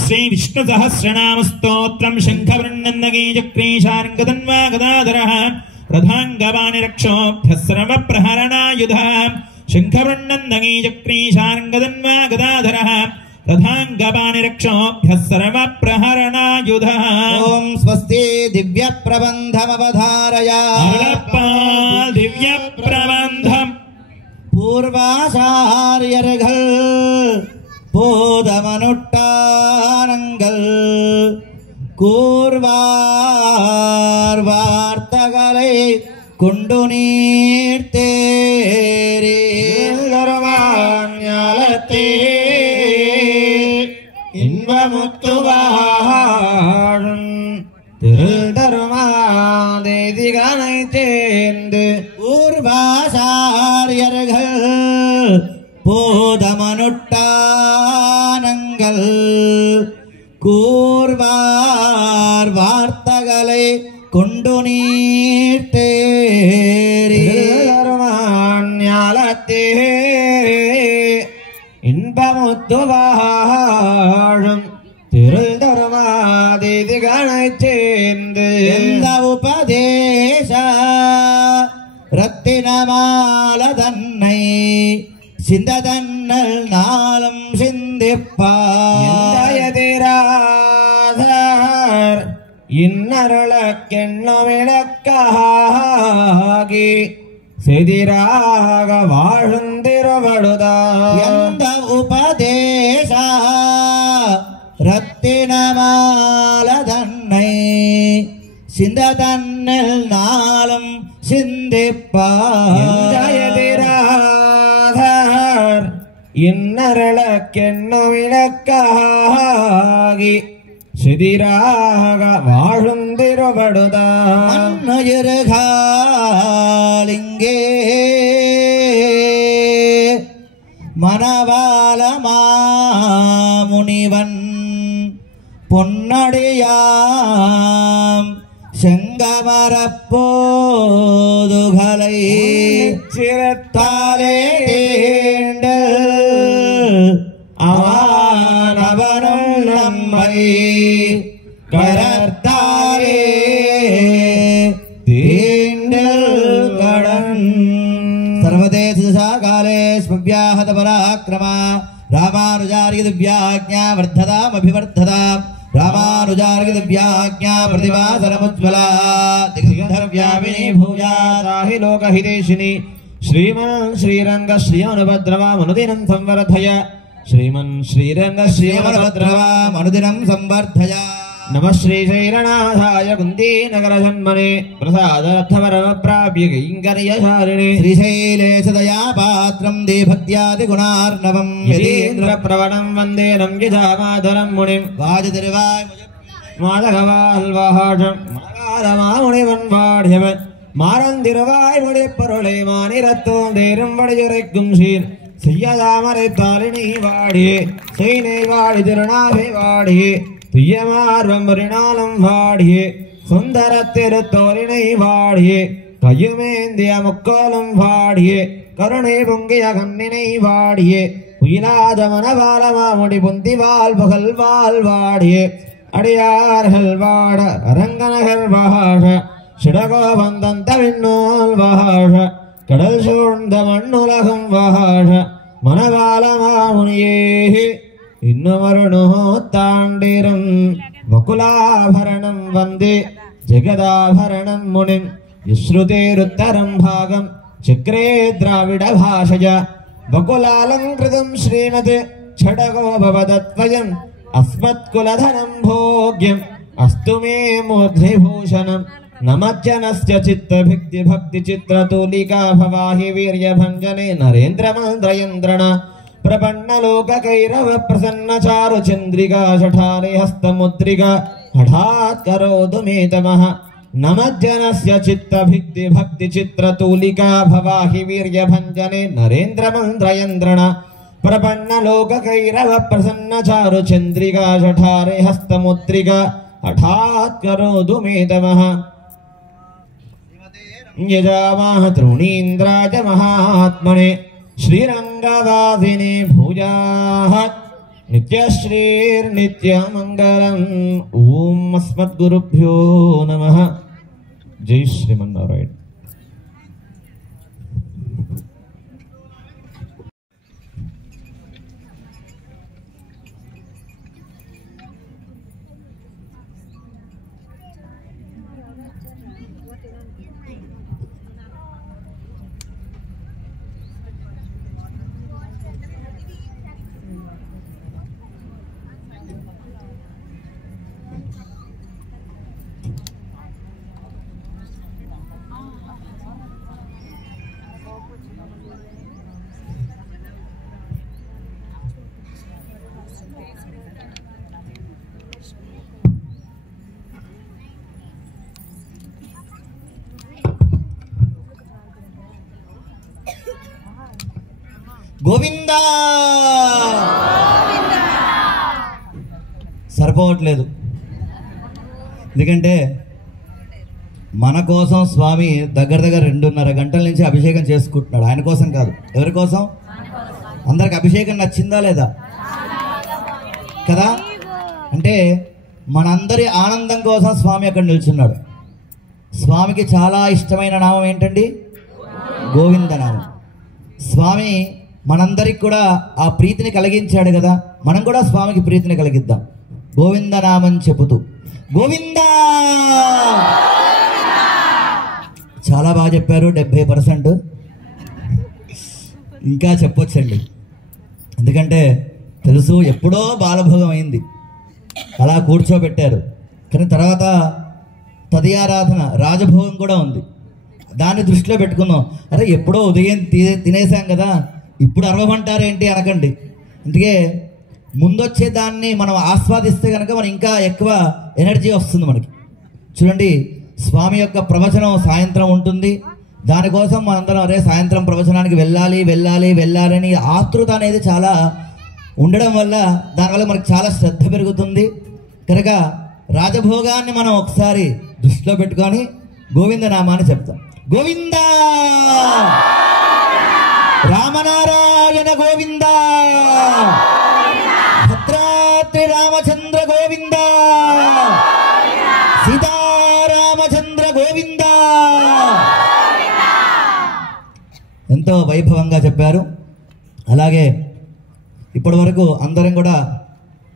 శ్రీ విష్ణు సహస్రనామ స్తోత్రం శంఖవృన్నన్నగీ చక్రీశార్ంగదన్వా గదాధరః ప్రధాంగవాని రక్షోభ్యః శ్రమ ప్రహరణాయుధ శంఖవృన్నన్నగీ చక్రీశార్ంగదన్వా గదాధరః ప్రధాంగవాని రక్షోభ్యః సర్వ ప్రహరణాయుధ ఓం స్వస్తి దివ్య ప్రబంధమవధారయ దివ్య ప్రబంధం పూర్వాచార్యர்கள் போதமனுட்டானங்கள் கூர்வார் வார்த்தகளை கொண்டு நீர் தேரே ஞாலத்தே இன்பமுத்துவாழும் திருதருமாதேதிகனை தேர்ந்து பூர்வாசாரியர்கள் போதமனுட்டானங்கள் கூர்வார் வார்த்தகளை கொண்டு நீர் தேரே ஞாலத்தே இன்பமுத்துவாழும் திருதருமாதிதிகனை சேர்ந்து எந்த உபதேச ரத்தினமால தன்னை சிந்ததன்னல் நாளும் சிந்திப்பார் இன்னருளக்கெண்ணுமிழக்காகி செதிராக வாழுந்திருவடுதா எந்த உபதேச ரத்தினமால தன்னை சிந்ததன்னல் நாளும் சிந்திப்பார் இன்னருளக்கெண்ணுமிழக்காகி செதிராக வாழுந்திருவடுதா மன்னுயிருகாலிங்கே மணவாள மாமுனிவன் பொன்னடியாம் செங்கமரப்போதுகளை சிரத்தாலே काले स्मव्याहत पराक्रमा रामानुजार्य दिव्याज्ञा वर्धतामभिवर्धता रामानुजार्य दिव्याज्ञा प्रतिभासरमुज्ज्वला दिग्धव्यापिनी भूयाताहि लोकहितेशिनी श्रीमन् श्रीरंग श्रीमनुभद्रवामनुदिनं संवर्धय श्रीमन् श्रीरंग श्रीमनुभद्रवामनुदिनं संवर्धय नमः श्रीशैलनाथाय कुन्तीनगरजन्मने प्रसादार्थवरमप्राप्य कैङ्कर्यशालिने श्रीशैलेशदया पात्रं देभक्त्यादिगुणार्णवं यतीन्द्रप्रवणं वन्दे नम्यजामाधरं मुनिं वाजतिर्वाय माधवाल्वाहं माधवामुनिवन्वाढ्यवन् மாறந்திருவாய் முடிப்பொருளை மானிரத்தோம் தேரும் வடியுரைக்கும் சீர் செய்யதாமரை தாளினி வாடியே செய்னை வாடி திருநாவை வாடியே துய்யமார்வம் மறுநாளும் வாடியே சுந்தர திருத்தோரினை வாடியே கையுமேந்திய முக்கோலும் வாடியே கருணை பொங்கிய கண்ணினை வாடியே உயிலாத மனவாளமாமுடி பொந்திவால் புகழ்வால் வாடியே அடியார்கள் வாட அரங்கநகர் வாழ சிடகோபந்தம் தவிழ்நூல் வாழ கடல் சூழ்ந்த மண்ணுலகம் வாழ மனவாளமாமுனியே இன்னுமருணோ தாண்டிரும் வகுலாபரணம் வந்தே ஜெகதாபரணம் முனிம் விஸ்ருதேருத்தரம் பாகம் சக்ரே திராவிட பாஷய வகுலாலங்கிருதம் ஸ்ரீமத் ஷடகோபவதத்வயம் அஸ்மத்குலதனம் भोग्यम् अस्तु मे मूर्ध्निभूषणम् नमज्जनस्य चित्तभिक्ति भक्ति चित्रतूलिका भवाहि वीर्यभञ्जने नरेन्द्रमन्द्रयन्द्रण प्रपन्नलोककैरव प्रसन्नचारु चन्द्रिका शठारे हस्तमुद्रिका हठात् करोतु मे तमः नमज्जनस्य चित्तभिक्ति भक्ति चित्रतूलिका भवाहि वीर्यभञ्जने नरेन्द्रमन्द्रयन्द्रण प्रपन्नलोककैरव प्रसन्नचारु चन्द्रिका शठारे हस्तमुद्रिका हठात् करोतु मे तमः यजामः तृणीन्द्राय महात्मने श्रीरङ्गवासिने भूयाः नित्यश्रीर्नित्यमङ्गलम् ॐ अस्मद्गुरुभ्यो नमः। जय श्रीमन्नारायण। గోవిందా సరిపోవట్లేదు. ఎందుకంటే మన కోసం స్వామి దగ్గర 2.5 గంటల నుంచి అభిషేకం చేసుకుంటున్నాడు. ఆయన కోసం కాదు, ఎవరి కోసం? అందరికి అభిషేకం నచ్చిందా లేదా కదా? అంటే మనందరి ఆనందం కోసం స్వామి అక్కడ నిల్చున్నాడు. స్వామికి చాలా ఇష్టమైన నామం ఏంటండి? గోవింద నామం. స్వామి మనందరికి కూడా ఆ ప్రీతిని కలిగించాడు కదా, మనం కూడా స్వామికి ప్రీతిని కలిగిద్దాం. గోవిందనామం చెబుతూ గోవిందా. చాలా బాగా చెప్పారు, 70%. ఇంకా చెప్పొచ్చండి, ఎందుకంటే తెలుసు ఎప్పుడో బాలభోగం అయింది, అలా కూర్చోబెట్టారు. కానీ తర్వాత తదియారాధన రాజభోగం కూడా ఉంది. దాన్ని దృష్టిలో పెట్టుకుందాం. అరే ఎప్పుడో ఉదయం తినేసాం కదా, ఇప్పుడు అరవమంటారేంటి అనకండి. అందుకే ముందొచ్చే దాన్ని మనం ఆస్వాదిస్తే కనుక మనం ఇంకా ఎక్కువ ఎనర్జీ వస్తుంది మనకి. చూడండి, స్వామి యొక్క ప్రవచనం సాయంత్రం ఉంటుంది. దానికోసం మనందరం అరే సాయంత్రం ప్రవచనానికి వెళ్ళాలి వెళ్ళాలి వెళ్ళాలి అని ఆతృత అనేది చాలా ఉండడం వల్ల దానివల్ల మనకు చాలా శ్రద్ధ పెరుగుతుంది. కనుక రాజభోగాన్ని మనం ఒకసారి దృష్టిలో పెట్టుకొని గోవిందనామాన్ని చెప్తాం. గోవిందా రామనారాయణ గోవిందా, భద్రాద్రి రామచంద్ర గోవిందా, సీతారామచంద్ర గోవిందా. ఎంత ఎంతో వైభవంగా చెప్పారు. అలాగే ఇప్పటి వరకు అందరం కూడా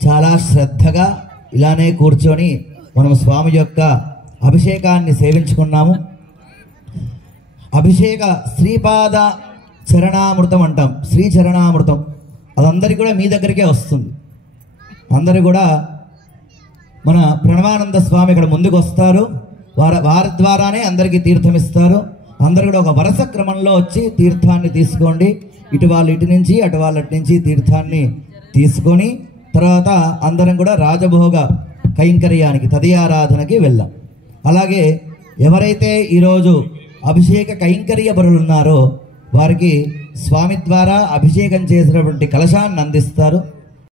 చాలా శ్రద్ధగా ఇలానే కూర్చొని మనం స్వామి యొక్క అభిషేకాన్ని సేవించుకున్నాము. అభిషేక శ్రీపాద చరణామృతం అంటాం, శ్రీ చరణామృతం. అదందరికీ కూడా మీ దగ్గరికే వస్తుంది. అందరూ కూడా మన ప్రణవానంద స్వామి ఇక్కడ ముందుకు వస్తారు. వారి ద్వారానే అందరికీ తీర్థం ఇస్తారు. అందరూ కూడా ఒక వరుస క్రమంలో వచ్చి తీర్థాన్ని తీసుకోండి. ఇటు వాళ్ళు ఇటు నుంచి, అటు వాళ్ళ అటు నుంచి తీర్థాన్ని తీసుకొని తర్వాత అందరం కూడా రాజభోగ కైంకర్యానికి తదియారాధనకి వెళ్ళాం. అలాగే ఎవరైతే ఈరోజు అభిషేక కైంకర్య పరులు ఉన్నారో వారికి స్వామి ద్వారా అభిషేకం చేసినటువంటి కలశాన్ని అందిస్తారు.